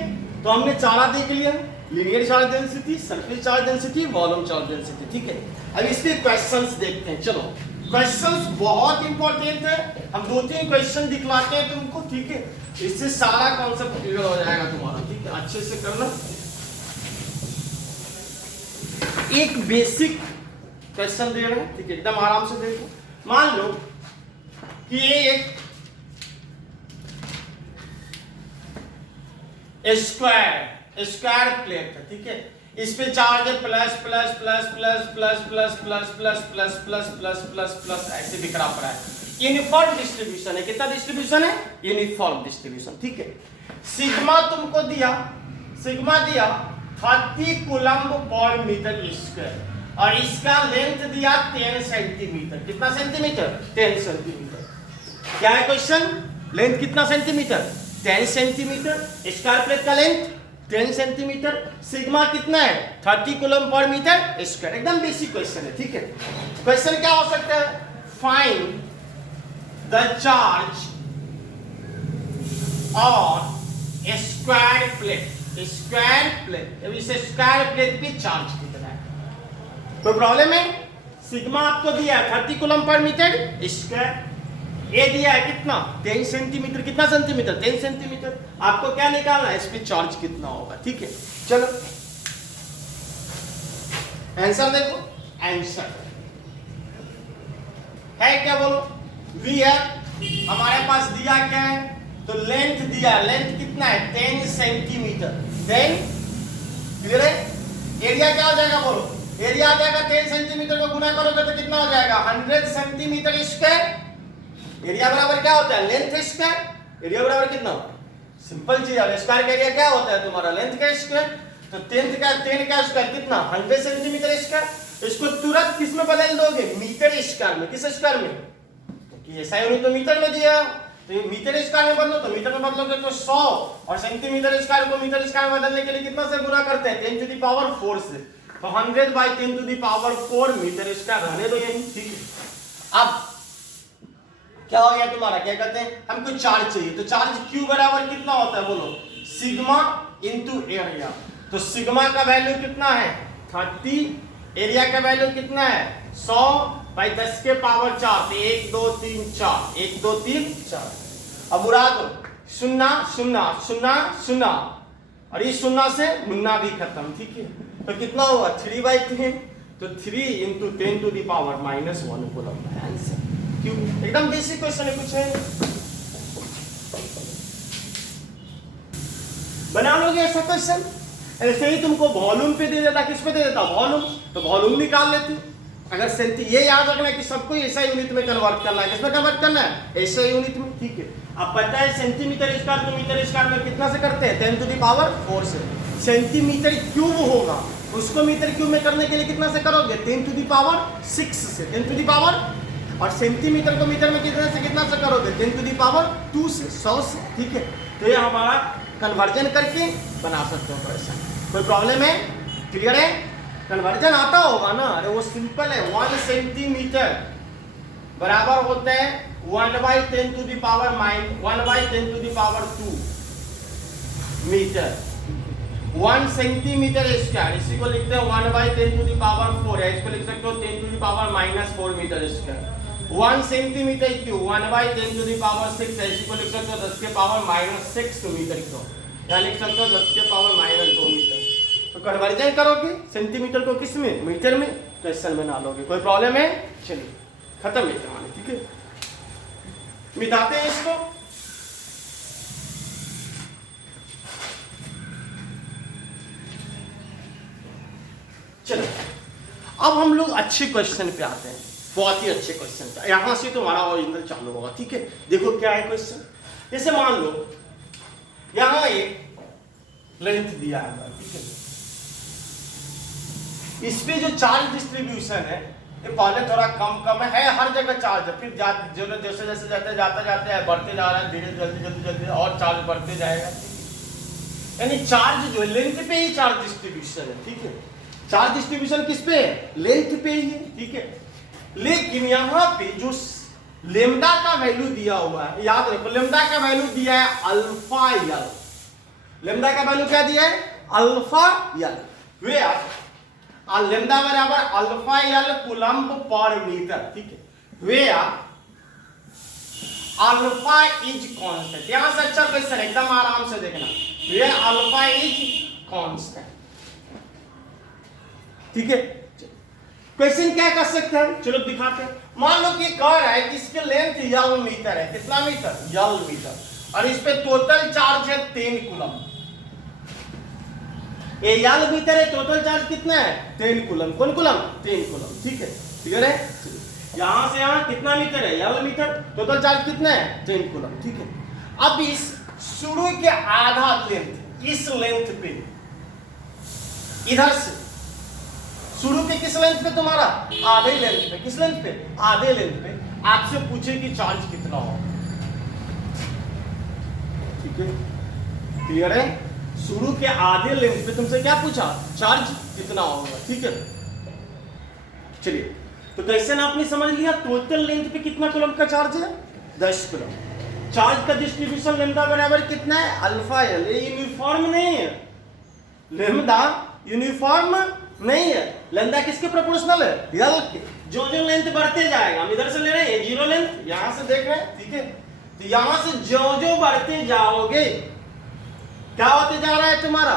तो हमने चारा देख लिया, linear charge density, surface charge density, volume charge density. ठीक है, अब इसके क्वेश्चंस देखते हैं। चलो, क्वेश्चंस बहुत इंपॉर्टेंट है, हम 2-3 क्वेश्चन दिखलाते हैं तुमको। ठीक है, इससे सारा कॉन्सेप्ट क्लियर हो जाएगा तुम्हारा। ठीक है, अच्छे से करना। एक बेसिक क्वेश्चन दे रहे हैं, ठीक है, एकदम आराम से देखो। मान लो कि ये एक स्क्वायर प्लेट है। ठीक है, इस पे चार्ज है plus plus plus plus plus plus plus plus plus plus plus plus plus ऐसे बिखरा पड़ा है। यूनिफॉर्म डिस्ट्रीब्यूशन है। कितना डिस्ट्रीब्यूशन है, यूनिफॉर्म डिस्ट्रीब्यूशन। ठीक है, सिग्मा तुमको दिया, सिग्मा दिया 30 कूलम्ब पर मीटर स्क्वायर और इसका लेंथ दिया 10 सेंटीमीटर। कितना सेंटीमीटर, 10 सेंटीमीटर। क्या है क्वेश्चन, लेंथ कितना सेंटीमीटर, 10 सेंटीमीटर। स्क्वायर प्लेट का लेंथ 10 सेंटीमीटर, सिग्मा कितना है 30 कूलम्ब पर मीटर स्क्वायर। एकदम बेसिक क्वेश्चन है। ठीक है, क्वेश्चन क्या हो सकता है, find the charge on square plate. Square plate, अब इस स्क्वायर प्लेट पे चार्ज कितना है। कोई प्रॉब्लम है, सिग्मा आपको दिया है 30 कूलम्ब पर मीटर स्क्वायर, ये दिया है कितना 10 सेंटीमीटर। कितना सेंटीमीटर, 10 सेंटीमीटर। आपको क्या निकालना है, इस पे चार्ज कितना होगा। ठीक है, चलो आंसर देखो। आंसर है क्या बोलो, v है हमारे पास। दिया क्या है, तो लेंथ दिया, लेंथ कितना है 10 सेंटीमीटर। देन क्लियर है, एरिया क्या हो जाएगा बोलो, एरिया आ जाएगा 10 सेंटीमीटर को गुना करोगे तो कितना हो जाएगा 100 सेंटीमीटर स्क्वायर। एरिया बराबर क्या होता है, लेंथ स्क्वायर। एरिया बराबर कितना, सिंपल चीज है, स्क्वायर का एरिया क्या होता है तुम्हारा, लेंथ का स्क्वायर। तो 10 का स्क्वायर कितना 100 सेंटीमीटर स्क्वायर। इसको तुरंत किस में बदल दोगे, मीटर स्क्वायर में। किस स्क्वायर में, क्योंकि ऐसा यूनिट तो मीटर में दिया, तो मीटर स्क्वायर में बदलो, तो मीटर में बदलोगे तो 100 और सेंटीमीटर स्क्वायर को मीटर स्क्वायर में बदलने के लिए कितना से गुना करते हैं, 10 टू द पावर 4 से। तो 100/10 to the power 4 metre square रहने दो यही। ठीक है, अब क्या हो गया तुम्हारा, क्या कहते हैं, हमको चार्ज चाहिए। तो चार्ज Q बराबर कितना होता है बोलो, सिग्मा इनटू एरिया। तो सिग्मा का वैल्यू कितना है 30, एरिया का वैल्यू कितना है 100/10 के पावर 4। 1 2 3 4, 1 2 3 4। अब उड़ा दो, 0 0 0 0 और इस 0 से मुन्ना भी खत्म। ठीक है, तो कितना हुआ 3/3। तो 3 into 10 to the power -1 coulomb answer. क्यों, एकदम बेसिक क्वेश्चन है, कुछ है बना लोगे ऐसा क्वेश्चन। ऐसे ही तुमको वॉल्यूम पे दे देता, किस पे दे देता, वॉल्यूम, तो वॉल्यूम निकाल लेते। अगर सेंटी, ये याद रखना है कि सबको ऐसा यूनिट में कन्वर्ट करना है। किसमें कन्वर्ट करना है, ऐसा यूनिट में। ठीक है, अब पता है सेंटीमीटर स्क्वायर तो मीटर स्क्वायर में कितना से करते हैं, 10 टू द पावर 4 से। सेंटीमीटर क्यूब होगा, उसको मीटर क्यूब में करने के लिए कितना से करोगे, 10 टू द पावर 6 से, 10 टू द पावर। और सेंटीमीटर को मीटर में कितना से करोगे, 10 टू द पावर 2 से, 100 से। ठीक है, तो ये हमारा कन्वर्जन करके बना सकते हो क्वेश्चन। कोई प्रॉब्लम है, क्लियर है, कन्वर्जन आता होगा ना। अरे वो सिंपल है, 1 सेंटीमीटर बराबर होता है 1/10 to the power 1/10 to the power 2 metre. 1 centimetre square, इसी को लिखते हैं 1/10 टू द पावर 4 है, इसको लिख सकते हो 10 to the power -4 metre square. 1 centimetre cube 1/10 to the power 6 है, इसी को लिख सकते हो 10 के पावर -6 मीटर क्यूब, या लिख सकते हो 10 के पावर -2 मीटर। तो कन्वर्जन करोगे सेंटीमीटर को किस में, मीटर में, क्वेश्चन में ना लोगे। कोई प्रॉब्लम है, चलिए खत्म है कहानी। ठीक है, मिटाते हैं इसको। चलो अब हम लोग अच्छे क्वेश्चन पे आते हैं, बहुत ही अच्छे क्वेश्चन पे। यहां से तो हमारा ओरिजिनल चालू होगा, ठीक है। देखो क्या है क्वेश्चन, जैसे मान लो यहां एक लेंथ दिया है, ठीक है। इस पे जो चार्ज डिस्ट्रीब्यूशन है ये पहले थोड़ा कम है, हर जगह चार्ज है, फिर जैसे जैसे जाते हैं बढ़ते जा रहा है, धीरे जल्दी और चार्ज बढ़ते जाएगा, यानी चार्ज जो है लेंथ पे ही चार्ज डिस्ट्रीब्यूशन है, ठीक है। चार्ज डिस्ट्रीब्यूशन किस पे है, लेंथ पे ही है, ठीक है। लेकिन यहाँ पे जो लेमडा का वैल्यू दिया हुआ है, याद रखो लेमडा का वैल्यू दिया है अल्फा यल। लेमडा का वैल्यू क्या दिया है, अल्फा यल। वे लेमडा बराबर अल्फा यल कूलम्ब पर मीटर, ठीक है। वे अल्फा इज कांस्टेंट, यहां से अच्छा क्वेश्चन एकदम आराम से देखना, वे अल्फा इज कांस्टेंट, ठीक है। क्वेश्चन क्या कर सकते हैं, चलो दिखाते हैं। मान लो कि कह रहा है कि इसके लेंथ यल मीटर है, कितना मीटर, यल मीटर, और इस पे टोटल चार्ज है 10 कूलम। ये यल मीटर है, टोटल चार्ज कितना है 10 कूलम। कौन कूलम, 10 कूलम, ठीक है। क्लियर है, यहां से यहां कितना मीटर है, यल मीटर, टोटल चार्ज कितना है 10 कूलम, ठीक है। अब इस शुरू के आधा लेंथ, इस लेंथ पे इधर से शुरू के किस लेंथ पे, तुम्हारा आधे लेंथ पे, किस लेंथ पे, आधे लेंथ पे आपसे पूछे कि चार्ज कितना होगा, ठीक है। क्लियर है, शुरू के आधे लेंथ पे तुमसे क्या पूछा, चार्ज कितना होगा, ठीक है। चलिए तो क्वेश्चन आपने समझ लिया, टोटल लेंथ पे कितना कूलम का चार्ज है, 10 कूलम। चार्ज का डिस्ट्रीब्यूशन लेमडा बराबर कितना है, अल्फा यल। ये यूनिफॉर्म नहीं है, लेमडा यूनिफॉर्म नहीं है, लेमडा किसके प्रोपोर्शनल है, यल के। जो लेंथ बढ़ते जाएगा, हम इधर से ले रहे हैं जीरो लेंथ, यहां से देख रहे हैं, ठीक है। तो यहां से जो बढ़ते जाओगे क्या होते जा रहा है तुम्हारा,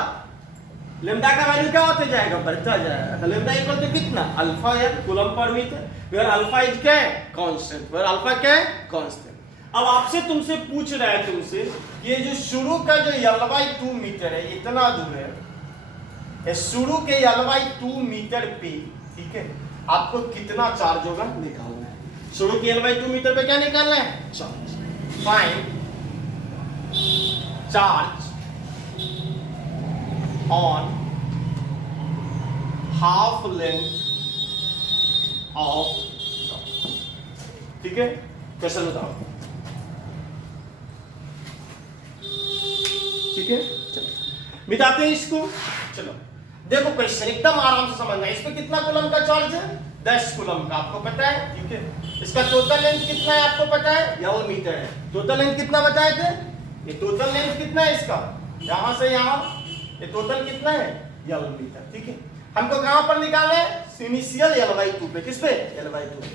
लेमडा का वैल्यू क्या होते जाएगा, बढ़ता जाएगा। तो लेमडा इक्वल टू कितना, अल्फा यल कूलम पर मीटर, वेयर अल्फा इज क्या है, कांस्टेंट, वेयर अल्फा क्या है, कांस्टेंट। अब आपसे तुमसे पूछ रहा है तुमसे, ये जो शुरू का जो यल/2 मीटर है, इतना दूर है, शुरू के यल/2 मीटर पे, ठीक है, आपको कितना चार्ज होगा निकालना है। शुरू के यल/2 मीटर पे क्या निकालना है, charge. Find charge on half length of, ठीक है। क्वेश्चन बताओ, ठीक है। चलो मिटाते हैं इसको, चलो देखो क्वेश्चन एकदम आराम से समझना है। इस पे कितना कूलम का चार्ज है, 10 कूलम का, आपको पता है, ठीक है। इसका टोटल लेंथ कितना है आपको पता है, यल मीटर है। टोटल लेंथ कितना बताए थे, ये टोटल लेंथ कितना है इसका, यहां से यहां, ये टोटल कितना है, यल मीटर, ठीक है। हमको कहां पर निकालना है, इनिशियल यल/2 पे, किस पे, यल/2 पे।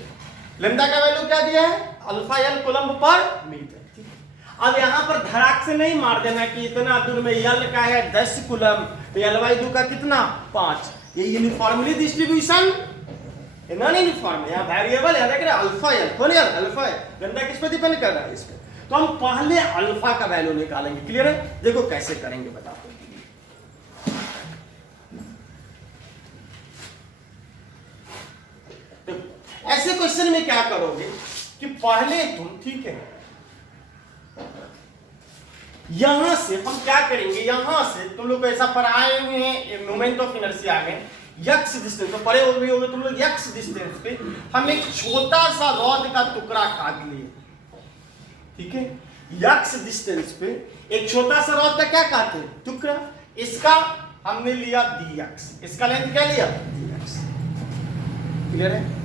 लेमडा का वैल्यू क्या दिया है, अल्फा यल कूलम पर मीटर, ठीक है। अब यहां पर धड़ाक से नहीं मार देना कि इतना दूर में यल का है 10 कूलम, तो यल/2 का कितना 5। ये यूनिफॉर्मली डिस्ट्रीब्यूशन, नॉन यूनिफॉर्म, यहाँ वेरिएबल है, देख रहे अल्फा यल, कौन यल, अल्फा है। लेमडा किस पे डिपेंड कर रहा है, इस पे। तो हम पहले अल्फा का वैल्यू निकालेंगे, क्लियर है। देखो कैसे करेंगे बताते हैं। ऐसे क्वेश्चन में क्या करोगे कि पहले तुम, ठीक है, यहां से हम क्या करेंगे, यहां से तुम लोग को ऐसा पढ़ाए हुए हैं मोमेंट ऑफ इनर्शिया में, यक्स डिस्टेंस तो पढ़े होगे तुम लोग, यक्स डिस्टेंस पे हम एक छोटा सा रॉड का टुकड़ा काट लिए, ठीक है। यक्स डिस्टेंस पे एक छोटा सा रॉड का क्या काटे, टुकड़ा। इसका हमने लिया dx, इसका लेंथ क्या लिया, dx, क्लियर है।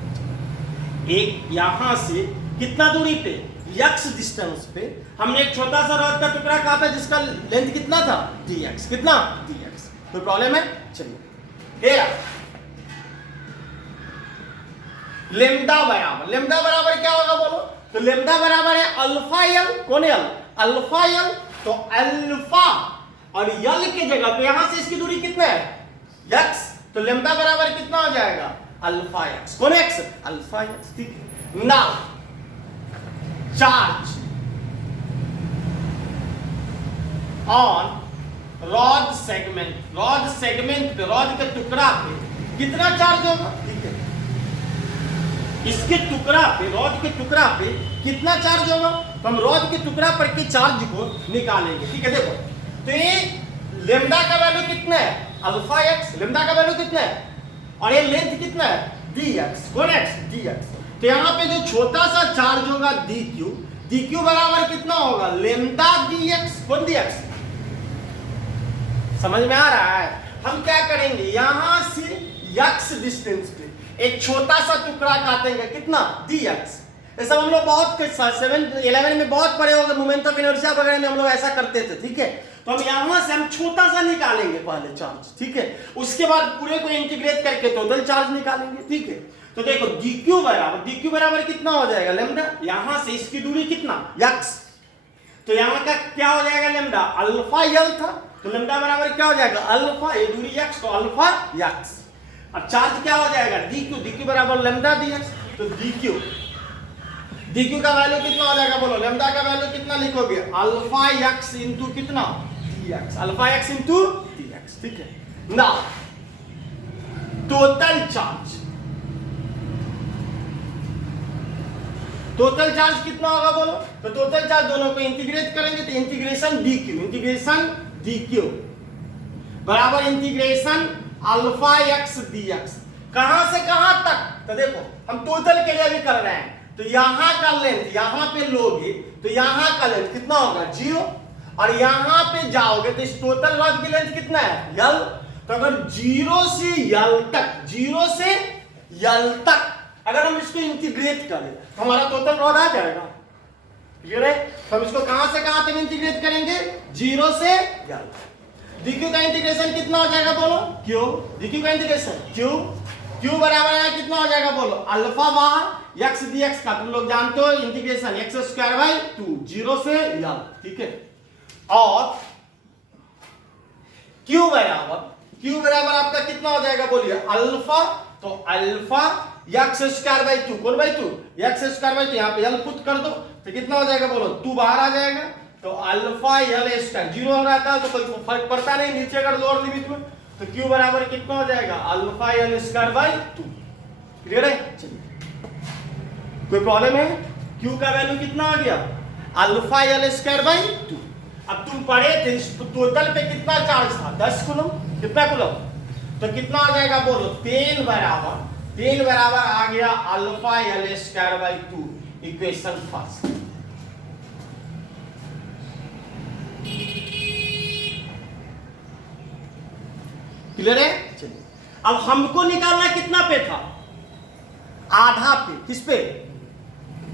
एक यहां से कितना दूरी पे, यक्स डिस्टेंस पे हमने एक छोटा सा रॉड का टुकड़ा काटा जिसका लेंथ कितना था, dx, कितना, dx। कोई प्रॉब्लम है, चलिए। लेमडा बराबर क्या होगा बोलो, तो लेमडा बराबर है अल्फा यल, कौन है यल, अल्फा यल। तो अल्फा और यल के जगह पे यहां से इसकी दूरी कितना है, x, तो लेमडा बराबर कितना हो जाएगा, अल्फा x, कौन है x, अल्फा x, ठीक है। Now charge on rod segment पे, रॉड के टुकड़ा पे कितना चार्ज होगा, ठीक है, इसके टुकड़ा पे, रॉड के टुकड़ा पे कितना चार्ज होगा, तो हम रॉड के टुकड़ा पर के चार्ज को निकालेंगे, ठीक है। देखो तो ये लेमडा का वैल्यू कितना है, अल्फा एक्स, लेमडा का वैल्यू कितना है, और ये लेंथ कितना है, डी एक्स, कौन एक्स, डी एक्स। तो यहाँ पे जो छोटा सा चार्ज होगा डी क्यू बराबर कितना होगा, लेमडा डी एक्स, कौन डी एक्स, समझ में आ रहा है। हम क्या करेंगे, यहां से एक्स डिस्टेंस पे एक छोटा सा टुकड़ा काटेंगे, कितना, डी एक्स। ऐसा हम लोग बहुत 7-11 में बहुत पढ़े होंगे, मोमेंट ऑफ इनर्शिया वगैरह में हम लोग ऐसा करते थे, ठीक है। तो हम यहां से हम छोटा सा निकालेंगे पहले चार्ज, ठीक है, उसके बाद पूरे को इंटीग्रेट करके टोटल चार्ज निकालेंगे, ठीक है। तो देखो dq बराबर कितना हो जाएगा, लेमडा, यहां से इसकी दूरी कितना, x, तो यहां का क्या हो जाएगा, लेमडा अल्फा यल था, तो लेमडा बराबर क्या हो जाएगा, अल्फा, ये दूरी x, तो अल्फा x। अब चार्ज क्या हो जाएगा, dq बराबर लेमडा dx, तो dq का वैल्यू कितना हो जाएगा, बोलो, लेमडा का वैल्यू कितना लिखोगे, अल्फा x इंटू कितना, dx, alpha x into dx, ठीक है। नाउ टोटल चार्ज कितना होगा, बोलो, तो टोटल चार्ज दोनों को इंटीग्रेट करेंगे तो इंटीग्रेशन dq बराबर इंटीग्रेशन अल्फा x dx, कहां से कहां तक, तो देखो हम टोटल के लिए भी कर रहे हैं, तो यहां का लेंथ यहां पे लोगे तो यहां का लेंथ कितना होगा, 0, और यहां पे जाओगे तो इस टोटल रॉड की लेंथ कितना है, यल। तो अगर 0 से यल तक अगर हम इसको इंटीग्रेट करें तो हमारा टोटल रॉड आ जाएगा, क्लियर है। तो हम इसको कहां से कहां तक इंटीग्रेट करेंगे, 0 से यल। dq का इंटीग्रेशन कितना हो जाएगा, बोलो, q, dq का इंटीग्रेशन q बराबर है कितना हो जाएगा, बोलो, अल्फा बाहर x dx का तुम लोग जानते हो इंटीग्रेशन x² 2, 0 से यल, ठीक है। और q बराबर आपका कितना हो जाएगा, बोलिए, अल्फा, तो अल्फा x² 2, कौन बाई 2, x² 2, यहाँ पे यल पुट कर दो तो कितना हो जाएगा, बोलो, 2 बाहर आ जाएगा, तो अल्फा यल स्क्वायर 0 हो रहा था तो कोई फर्क पड़ता नहीं, नीचे कर लोअर लिमिट में, तो q बराबर कितना हो जाएगा, अल्फा यल² 2, क्लियर है। कोई प्रॉब्लम है, q का वैल्यू कितना आ गया, अल्फा यल² 2। अब तुम पढ़े थे टोटल पे कितना चार्ज था, 10 कूलम, कितना कूलम, तो कितना आ जाएगा, बोलो, 10 बराबर आ गया अल्फा यल² 2, इक्वेशन फर्स्ट। क्लियर है। चलिए अब हमको निकालना कितना पे था, आधा पे, किस पे,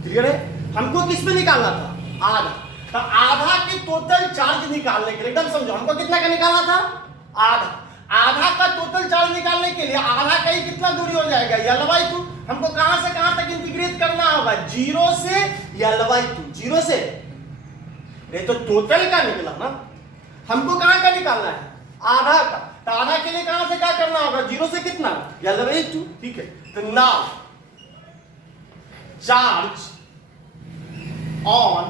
क्लियर है, हमको किस पे निकालना था, आधा। तो आधा के टोटल चार्ज निकालने के लिए एकदम समझो, हमको कितना का निकालना था, आधा का टोटल चार्ज निकालने के लिए आधा का ही कितना दूरी हो जाएगा, यल/2। हमको कहां से कहां तक इंटीग्रेट करना होगा, 0 से यल/2, 0 से, ये तो टोटल का निकला ना, हमको कहां का निकालना है, आधा का। तो आधा के लिए कहां से क्या करना होगा, 0 से कितना, यल/2, ठीक है। तो now charge on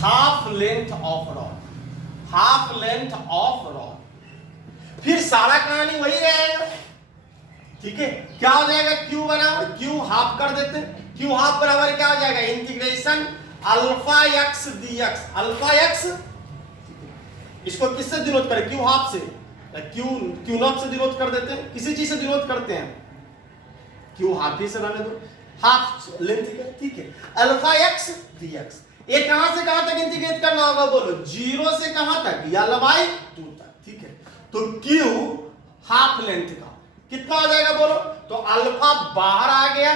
half length of rod, फिर सारा कहानी वही रहेगा, ठीक है। क्या हो जाएगा, q बराबर, q हाफ कर देते हैं, q हाफ बराबर क्या हो जाएगा, integration alpha x dx, alpha x, इसको किससे डिनोट करें, q हाफ से, q नॉट से डिनोट कर देते हैं, किसी चीज से डिनोट करते हैं, q हाफ ही से रहने दो, हाफ लेंथ का, ठीक है, अल्फा x dx। ये कहां से कहां तक इंटीग्रेट करना होगा, बोलो, 0 से कहां तक, यल/2 तक, ठीक है। तो q हाफ लेंथ का कितना हो जाएगा, बोलो, तो अल्फा बाहर आ गया,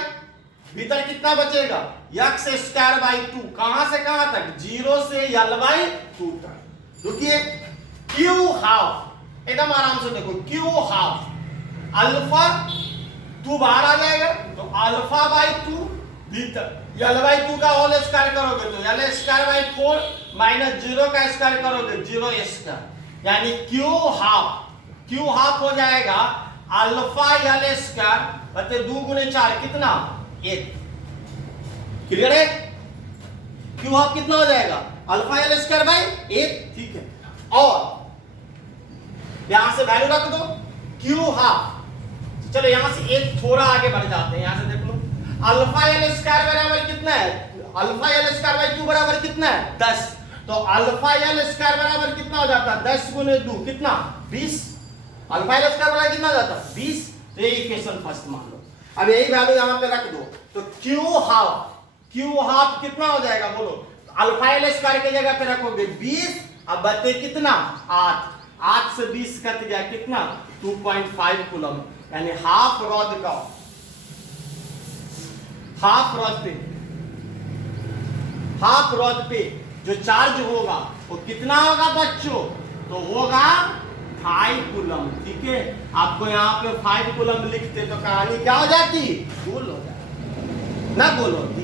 भीतर कितना बचेगा, x² 2, कहां से कहां तक, 0 से यल/2 तक। रुकिए, q हाफ एकदम आराम से देखो, q हाफ अल्फा 2 बाहर आ जाएगा, तो अल्फा/2 भीतर, यल/2 का होल स्क्वायर करोगे तो यल² 4 माइनस 0 का स्क्वायर करोगे 0² यानी q हाफ हो जाएगा अल्फा यल² बटे 2 गुने 4 कितना, 1। क्लियर है, q हाफ कितना हो जाएगा, अल्फा यल² 1, ठीक है। और यहां से वैल्यू रख दो, क्यू हाफ। चलो यहां से एक थोड़ा आगे बढ़ जाते हैं, यहां से देख लो अल्फा एल स्क्वायर बराबर कितना है, alpha L square by Q बराबर कितना है 10, तो अल्फा एल स्क्वायर बराबर कितना हो जाता है 10 गुने 2 कितना 20, अल्फा एल स्क्वायर बराबर कितना हो जाता है 20। तो ये इक्वेशन फर्स्ट मान लो। अब यही वैल्यू यहां पे रख दो, तो क्यू हाफ कितना हो जाएगा बोलो, अल्फा एल स्क्वायर की जगह पे रखोगे 20, अब बचे कितना 8 से 20 कट गया कितना 2.5 कूलम, यानी हाफ रॉड पे जो चार्ज होगा वो कितना होगा बच्चों, तो होगा 5 कूलम। ठीक है, आपको यहाँ पे 5 कूलम लिखते तो कहानी क्या हो जाती, गोल हो जाती ना, गोल होती।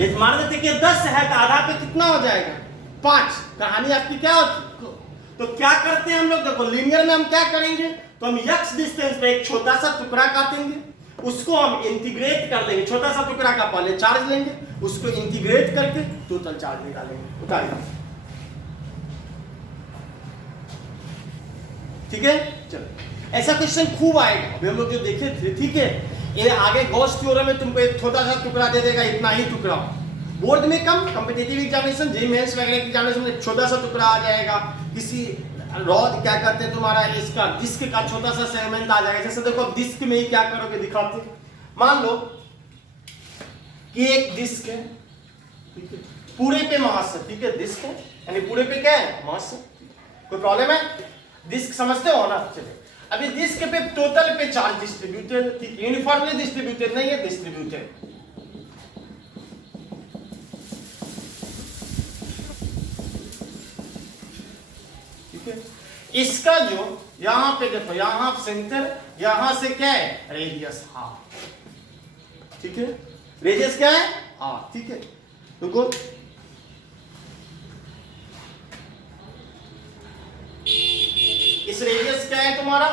ये मान लेते कि 10 है तो आधा पे कितना हो जाएगा 5, कहानी आपकी क्या होती। तो क्या करते हैं हम लोग, देखो लीनियर में हम क्या करेंगे, तो हम x डिस्टेंस पे एक छोटा सा टुकड़ा काटेंगे, उसको हम इंटीग्रेट कर लेंगे, छोटा सा टुकड़ा का पहले चार्ज लेंगे, उसको इंटीग्रेट करके टोटल चार्ज निकालेंगे, उतारिए। ठीक है, चलो ऐसा क्वेश्चन खूब आएगा, अभी हम लोग जो देखे थे। ठीक है, ये आगे गॉस थ्योरम में तुमको एक छोटा सा टुकड़ा दे देगा, इतना ही टुकड़ा। बोर्ड में कम, कॉम्पिटिटिव एग्जामिनेशन जेईई मेंस वगैरह के एग्जामिनेशन में छोटा सा टुकड़ा आ जाएगा, किसी रॉड क्या कहते हैं तुम्हारा इसका डिस्क का छोटा सा सेगमेंट आ जाएगा। जैसे देखो डिस्क में ही क्या करोगे दिखाते, मान लो कि एक डिस्क है, ठीक है, पूरे पे मास है, ठीक है, डिस्क है यानी पूरे पे क्या है मास है, कोई प्रॉब्लम है, डिस्क समझते हो ना। चलिए अभी डिस्क पे टोटल पे चार्ज डिस्ट्रीब्यूटेड, ठीक, यूनिफॉर्मली डिस्ट्रीब्यूटेड नहीं है, डिस्ट्रीब्यूटेड। इसका जो यहां पे देखो, यहां सेंटर, यहां से क्या है रेडियस हाफ, ठीक है, रेडियस क्या है हाफ, ठीक है। देखो इस रेडियस क्या है तुम्हारा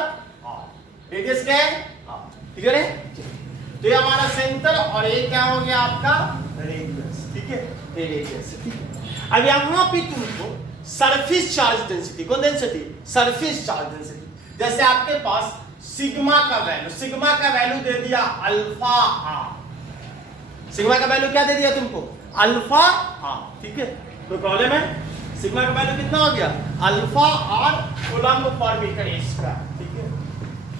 हाफ, रेडियस क्या है हाफ, क्लियर है। तो ये हमारा सेंटर और ये क्या हो गया आपका रेडियस, ठीक है, ये रेडियस, ठीक है। अब यहां पे तुमको सरफेस चार्ज डेंसिटी, कौन डेंसिटी, सरफेस चार्ज डेंसिटी, जैसे आपके पास सिग्मा का वैल्यू दे दिया अल्फा आर, सिग्मा का वैल्यू क्या दे दिया तुमको अल्फा आर, ठीक है, तो प्रॉब्लम है, सिग्मा का वैल्यू कितना हो गया अल्फा आर कूलम्ब पर मीटर स्क्वायर, ठीक है,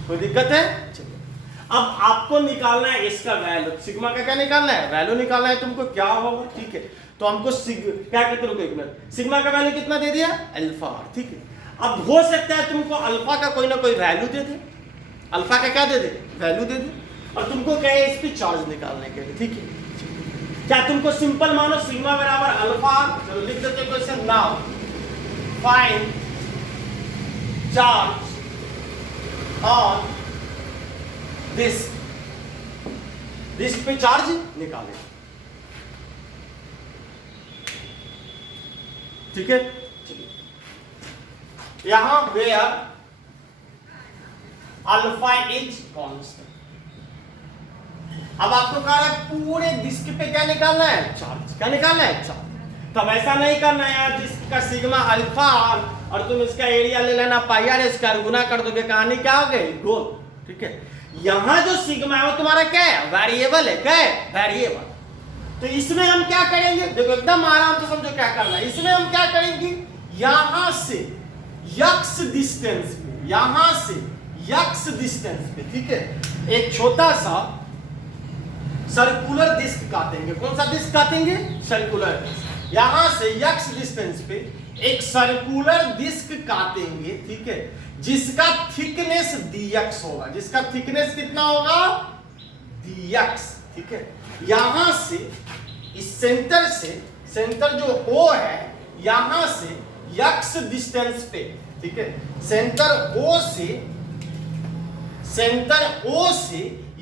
कोई दिक्कत है। चलिए अब आपको निकालना है इसका वैल्यू, सिग्मा का क्या निकालना है वैल्यू निकालना है तुमको, क्या होगा, ठीक है। तो हमको क्या कहते हैं, एक मिनट, सिग्मा का वैल्यू कितना दे दिया अल्फा, ठीक है। अब हो सकता है तुमको अल्फा का कोई ना कोई वैल्यू दे दे, अल्फा का क्या दे दे वैल्यू दे दे, और तुमको कहे इस पे चार्ज निकालने के लिए, ठीक है। क्या तुमको सिंपल मानो सिग्मा बराबर अल्फा, चलो लिख देते हैं question, now find charge on disc पे चार्ज निकाले, ठीक है। यहां वेयर अल्फा इज कांस्टेंट। अब आपको कह रहा है पूरे डिस्क पे क्या निकालना है चार्ज, क्या निकालना है चार्ज। तब ऐसा नहीं करना है यार, डिस्क का सिग्मा अल्फा और तुम इसका एरिया ले लेना पाई आर स्क्वायर, गुना कर दोगे, कहानी क्या हो गई गोल, ठीक है। यहां जो सिग्मा है वो तुम्हारा क्या है वेरिएबल है, क्या है वेरिएबल। तो इसमें हम क्या करेंगे, देखो एकदम आराम से समझो क्या करना है, इसमें हम क्या करेंगे, यहां से यक्स डिस्टेंस पे, यहां से यक्स डिस्टेंस पे, ठीक है, एक छोटा सा सर्कुलर डिस्क काटेंगे। कौन सा डिस्क काटेंगे सर्कुलर डिस्क, यहां से यक्स डिस्टेंस पे एक सर्कुलर डिस्क काटेंगे, ठीक है, जिसका थिकनेस dx होगा, जिसका थिकनेस कितना होगा dx, ठीक है। यहां से इस सेंटर से, सेंटर जो O है यहां से x डिस्टेंस पे, ठीक है, सेंटर O से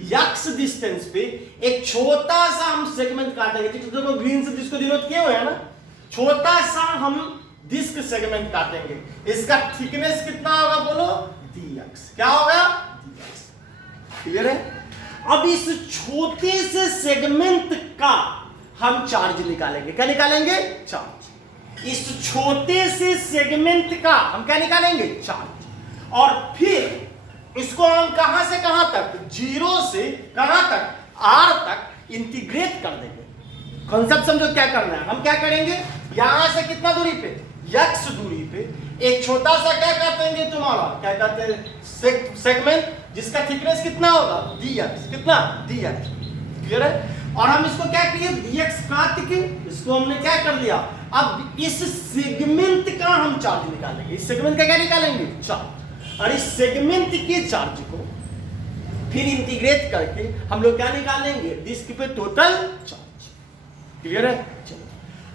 x डिस्टेंस पे एक छोटा सा हम सेगमेंट काटेंगे, ठीक है, देखो ग्रीन से जिसको डिनोट किए हुए हैं ना, छोटा सा हम डिस्क सेगमेंट काटेंगे, इसका थिकनेस कितना होगा बोलो dx, क्या होगा dx, क्लियर है। अब इस छोटे से सेगमेंट का हम चार्ज निकालेंगे, क्या निकालेंगे चार्ज, इस छोटे से सेगमेंट का हम क्या निकालेंगे चार्ज, और फिर इसको हम कहां से कहां तक, 0 से कहां तक, r तक इंटीग्रेट कर देंगे। कॉन्सेप्ट समझो क्या करना है। हम क्या करेंगे, यहां से कितना दूरी पे, x दूरी पे एक छोटा सा क्या कहते हैं तुम्हारा, क्या कहते हैं, सेगमेंट, जिसका थिकनेस कितना होगा, dx, कितना dx, क्लियर है। और हम इसको क्या किए, dx काट के इसको हमने क्या कर दिया, अब इस सेगमेंट का हम चार्ज निकालेंगे। इस सेगमेंट का क्या निकालेंगे, चार्ज, और इस सेगमेंट के चार्ज को फिर इंटीग्रेट करके हम लोग क्या निकालेंगे, डिस्क पे टोटल चार्ज, क्लियर है। चलो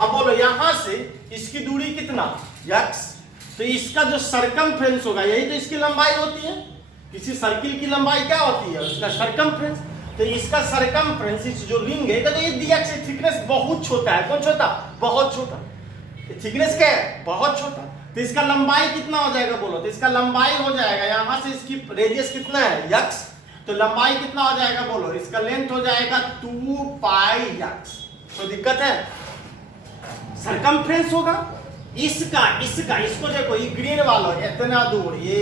अब बोलो यहां से इसकी दूरी कितना, x, तो इसका जो सरकमफ्रेंस होगा, यही तो इसकी लंबाई होती है, किसी सर्किल की लंबाई क्या होती है, उसका सरकमफ्रेंस। तो इसका सरकमफ्रेंस, इस जो रिंग है, तो ये dx थिकनेस बहुत छोटा है, कौन छोटा, बहुत छोटा, थिकनेस क्या है, बहुत छोटा, तो इसका लंबाई कितना हो जाएगा बोलो, तो इसका लंबाई हो जाएगा, यहां से इसकी रेडियस कितना है, x, तो लंबाई कितना हो जाएगा बोलो, इसका लेंथ हो जाएगा 2 पाई x। तो दिक्कत है, सरकमफ्रेंस होगा इसका, इसको देखो, ये ग्रीन वाला इतना दूर, ये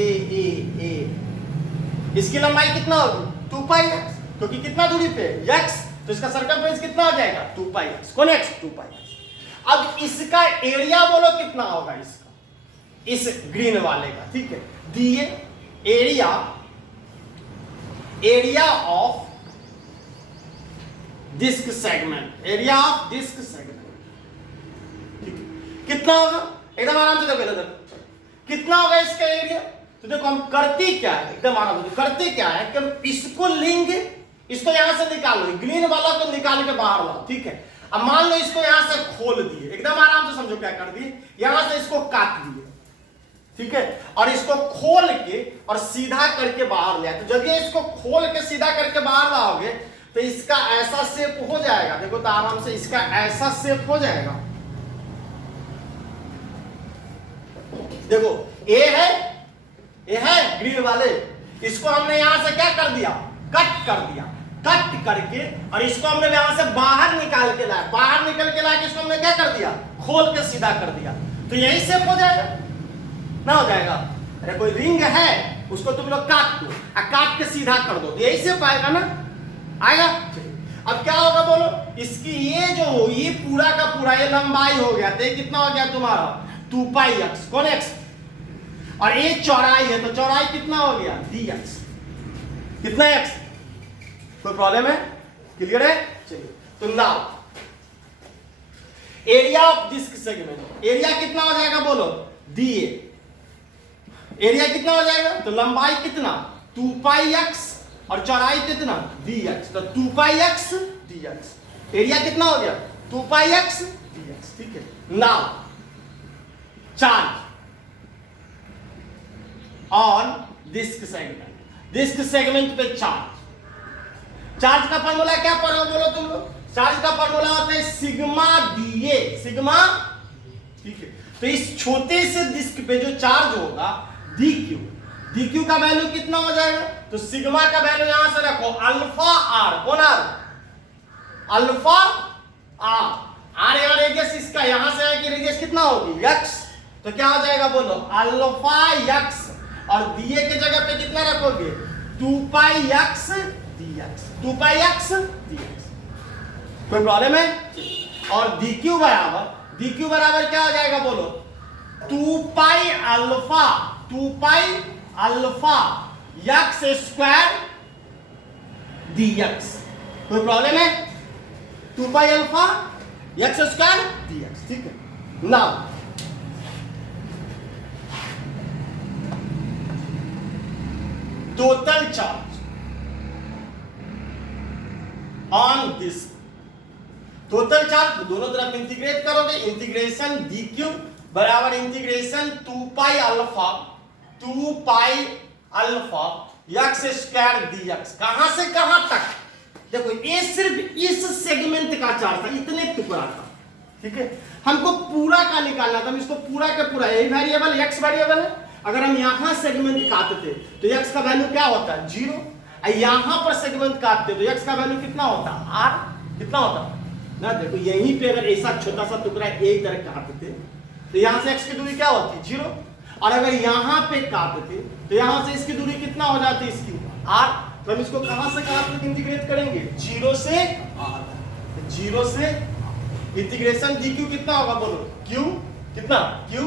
इसकी लंबाई कितना होगी, 2 पाई x, क्योंकि कितना दूरी पे x, तो इसका सर्कमफ्रेंस कितना हो जाएगा, 2 पाई x, कौन x, 2 पाई x। अब इसका एरिया बोलो कितना होगा, इसका, इस ग्रीन वाले का, ठीक है, दिए area of disc segment, area of disc segment, ठीक है, कितना होगा, एकदम आराम से देखो, कितना होगा इसका एरिया। तो देखो हम करते क्या है, एकदम आराम से करते क्या है कि हम इसको लेंगे, इसको यहां से निकालो, ग्रीन वाला को निकाल के बाहर लाओ, ठीक है। अब मान लो इसको यहां से खोल दिए, एकदम आराम से समझो क्या कर दिए, यहां से इसको काट दिए, ठीक है, और इसको खोल के और सीधा करके बाहर ले आए। तो जब ये इसको खोल के सीधा करके बाहर लाओगे तो इसका ऐसा शेप हो जाएगा, देखो तो आराम से इसका ऐसा शेप हो जाएगा, देखो ये है ग्रीन वाले, इसको हमने यहां से क्या कर दिया, कट कर दिया, कट करके और इसको हमने यहां से बाहर निकाल के लाया, बाहर निकल के लाके इसको हमने क्या कर दिया, खोल के सीधा कर दिया, तो यही शेप हो जाएगा ना, हो जाएगा। अरे कोई रिंग है उसको तुम लोग काट दो, काट के सीधा कर दो, यही शेप आएगा ना, आएगा। अब क्या होगा बोलो, इसकी ये पूरा का पूरा ये लंबाई हो गया, तो ये कितना हो गया तुम्हारा, 2 पाई x, कौन x, और ये चौड़ाई है, तो चौड़ाई कितना हो गया, dx, कितना x, कोई प्रॉब्लम है, क्लियर है। चलिए तो now area of disc segment, area कितना हो जाएगा बोलो, dA, एरिया कितना हो जाएगा, तो लंबाई कितना, 2 पाई x और चौड़ाई कितना, dx, तो 2 पाई x dx, एरिया कितना हो गया, 2 पाई x dx, ठीक है। Now charge on disc segment, disc segment पे चार्ज का फार्मूला क्या पढ़ो बोलो तुम लोग, चार्ज का फार्मूला होता है सिग्मा dA, सिग्मा, ठीक है। तो इस छोटे से डिस्क पे जो चार्ज होगा dq का वैल्यू कितना हो जाएगा, तो सिग्मा का वैल्यू यहां से रखो अल्फा r, कौन r, अल्फा r या रेडियस इसका यहां से है कि रेडियस कितना होगी x, तो क्या हो जाएगा बोलो अल्फा x, और dA के जगह पे कितना रखोगे, 2 पाई x dx, 2 पाई x dx, कोई प्रॉब्लम है। और dq बराबर क्या हो जाएगा बोलो, 2 pi alpha x square dx, कोई प्रॉब्लम है, 2 pi alpha x square dx, ठीक है। Now total charge on this, total charge दोनों तरफ इंटीग्रेट करोगे, इंटीग्रेशन dq बराबर integration 2 pi alpha x square dx, कहां से कहां तक, देखो ये सिर्फ इस सेगमेंट का चार्ज था, इतने टुकड़ा था, ठीक है। हमको पूरा का निकालना था, हम इसको पूरा का पूरा, यही वेरिएबल x वेरिएबल है, अगर हम यहां सेगमेंट काटते तो x का वैल्यू क्या होता है, 0, यहां पर सेगमेंट काटते तो x का वैल्यू कितना होता, r, कितना होता ना, देखो यहीं पे अगर ऐसा छोटा सा टुकड़ा एक तरह काटते तो यहां से x की दूरी क्या होती, 0, और अगर यहाँ पे काटते तो यहाँ से इसकी दूरी कितना हो जाती है, इसकी r। तो हम इसको कहां से कहां तक इंटीग्रेट करेंगे, 0 से r, 0 से इंटीग्रेशन dq कितना होगा बोलो, q कितना, q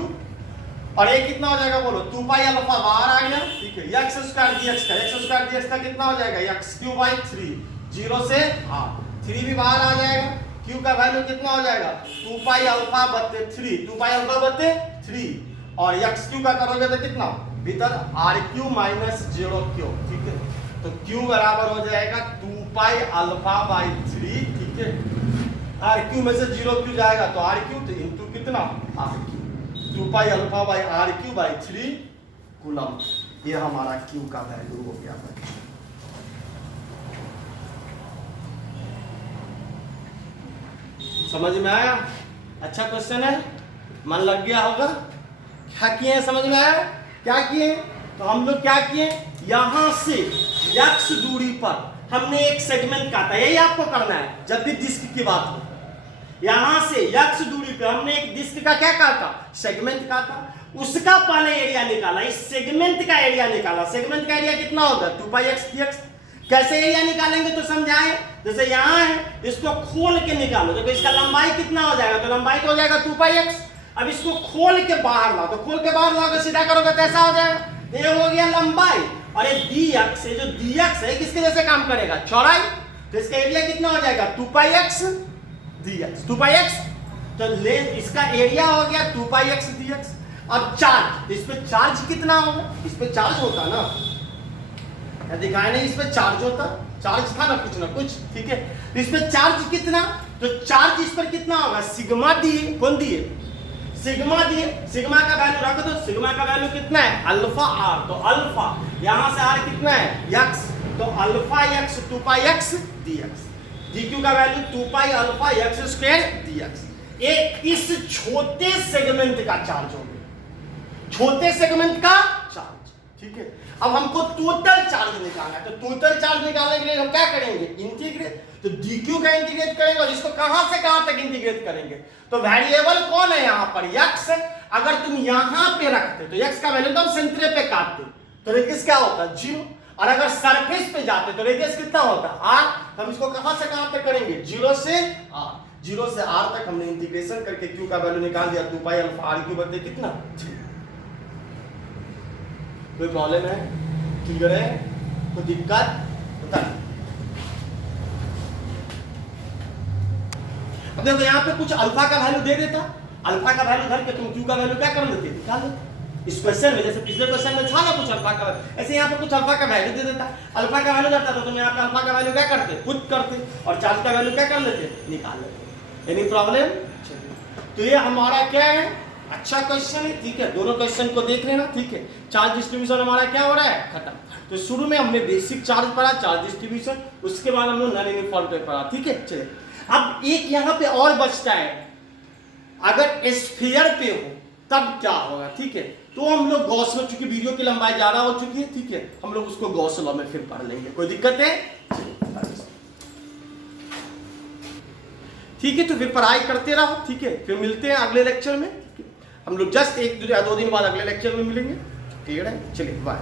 और ये कितना हो जाएगा बोलो, 2 पाई अल्फा बाहर आ गया, ठीक है। x स्क्वायर dx का कितना हो जाएगा, x क्यू बाई 3, 0 से r, 3 भी बाहर आ जाएगा। q का वैल्यू कितना हो जाएगा, 2 पाई अल्फा बटे 3, 2 पाई अल्फा बटे 3 और x क्यू का करोगे तो कितना भीतर r क्यू माइनस 0q, ठीक है। तो q बराबर हो जाएगा 2 पाई अल्फा बाई 3, ठीक है। r क्यू में से 0q जाएगा तो r क्यू, तो इंटू कितना r Q, 2 pi alpha by r Q by 3 coulomb. ये हमारा q का वैल्यू हो गया है। समझ में आया, अच्छा क्वेश्चन है, मन लग गया होगा। क्या किए समझ में आया, क्या किए, तो हम लोग क्या किए, यहां से x दूरी पर हमने एक सेगमेंट काटा, यही आपको करना है जब भी डिस्क की बात हो। यहां से x दूरी पे हमने एक डिस्क का क्या काटा, सेगमेंट काटा, उसका पहले एरिया निकाला, इस सेगमेंट का एरिया निकाला। सेगमेंट का एरिया कितना होगा, 2 पाई x dx। कैसे एरिया निकालेंगे तो समझाएं, जैसे यहाँ है इसको खोल के निकालो, तो इसका लंबाई कितना हो जाएगा, तो लंबाई तो हो जाएगा 2 पाई x। अब इसको खोल के बाहर लाओ, तो खोल के बाहर लाओगे सीधा करोगे तो ऐसा हो जाएगा, ये हो गया लंबाई। और ये dx है, जो dx है किसके जैसे काम करेगा, चौड़ाई, तो इसका एरिया कितना हो जाएगा 2 पाई x dx, 2 पाई x। तो ले इसका एरिया हो गया 2 पाई x dx। अब चार्ज, इस पे चार्ज कितना होगा, इस पे चार्ज होता ना, दिखाया नहीं, इस पे चार्ज होता, चार्ज था ना कुछ, ठीक है। तो इस पे चार्ज कितना, तो चार्ज इस पर कितना होगा, सिग्मा दिए, कौन दिए, सिग्मा दिए, सिग्मा का वैल्यू रख दो, सिग्मा का वैल्यू कितना है, अल्फा आर, तो अल्फा यहां से आर कितना है, x, तो अल्फा x 2 पाई x dx, dq का value 2 pi alpha x square dx। ये इस छोटे सेगमेंट का चार्ज हो गया, छोटे सेगमेंट का चार्ज, ठीक है। अब हमको टोटल चार्ज निकालना है, तो टोटल चार्ज निकालने के लिए हम क्या करेंगे, इंटीग्रेट, तो dq का इंटीग्रेट करेंगे और इसको कहां से कहां तक इंटीग्रेट करेंगे, तो वेरिएबल कौन है यहाँ पर, x। अगर तुम यहाँ पे रखते तो x का वैल्यू तुम सेंटर पे काटते तो रेडियस क्या होता है 0, और अगर सरफेस पे जाते तो रेडियस कितना होता है r। हम इसको कहां से कहां तक करेंगे, 0 से r, 0 से r तक हमने इंटीग्रेशन करके q का वैल्यू निकाल दिया, 2 पाई अल्फा r क्यूब बटे कितना 3। कोई प्रॉब्लम है, क्लियर है, कोई दिक्कत बता। अब देखो यहाँ पे कुछ अल्फा का वैल्यू दे देता, अल्फा का वैल्यू धर के तुम क्यू का वैल्यू क्या कर लेते, निकाल लेते। इस क्वेश्चन में जैसे पिछले क्वेश्चन में था ना कुछ अल्फा का, ऐसे यहाँ पे कुछ अल्फा का वैल्यू दे देता, अल्फा का वैल्यू देता तो तुम यहाँ पे अल्फा का वैल्यू क्या करते, पुट करते, और चार्ज का वैल्यू क्या कर लेते, निकाल लेते। एनी प्रॉब्लम, तो ये हमारा क्या है, अच्छा क्वेश्चन है, ठीक है। दोनों क्वेश्चन को देख लेना, ठीक है। चार्ज डिस्ट्रीब्यूशन हमारा क्या हो रहा है, खत्म। तो शुरू में हमने बेसिक चार्ज पढ़ा, चार्ज डिस्ट्रीब्यूशन, उसके बाद हम लोग नॉन यूनिफॉर्म पे पढ़ा, ठीक है। चलिए अब एक यहाँ पे और बचता है, अगर स्फीयर पे हो तब क्या होगा, ठीक है। तो हम लोग गॉस में, चूंकि वीडियो की लंबाई ज्यादा हो चुकी है, ठीक है, हम लोग उसको गॉस लॉ में फिर पढ़ लेंगे, कोई दिक्कत है, ठीक है। तो फिर पढ़ाई करते रहो, ठीक है। फिर मिलते हैं अगले लेक्चर में, हम लोग जस्ट 1-2 दिन बाद अगले लेक्चर में मिलेंगे, ठीक है। चलिए बाय।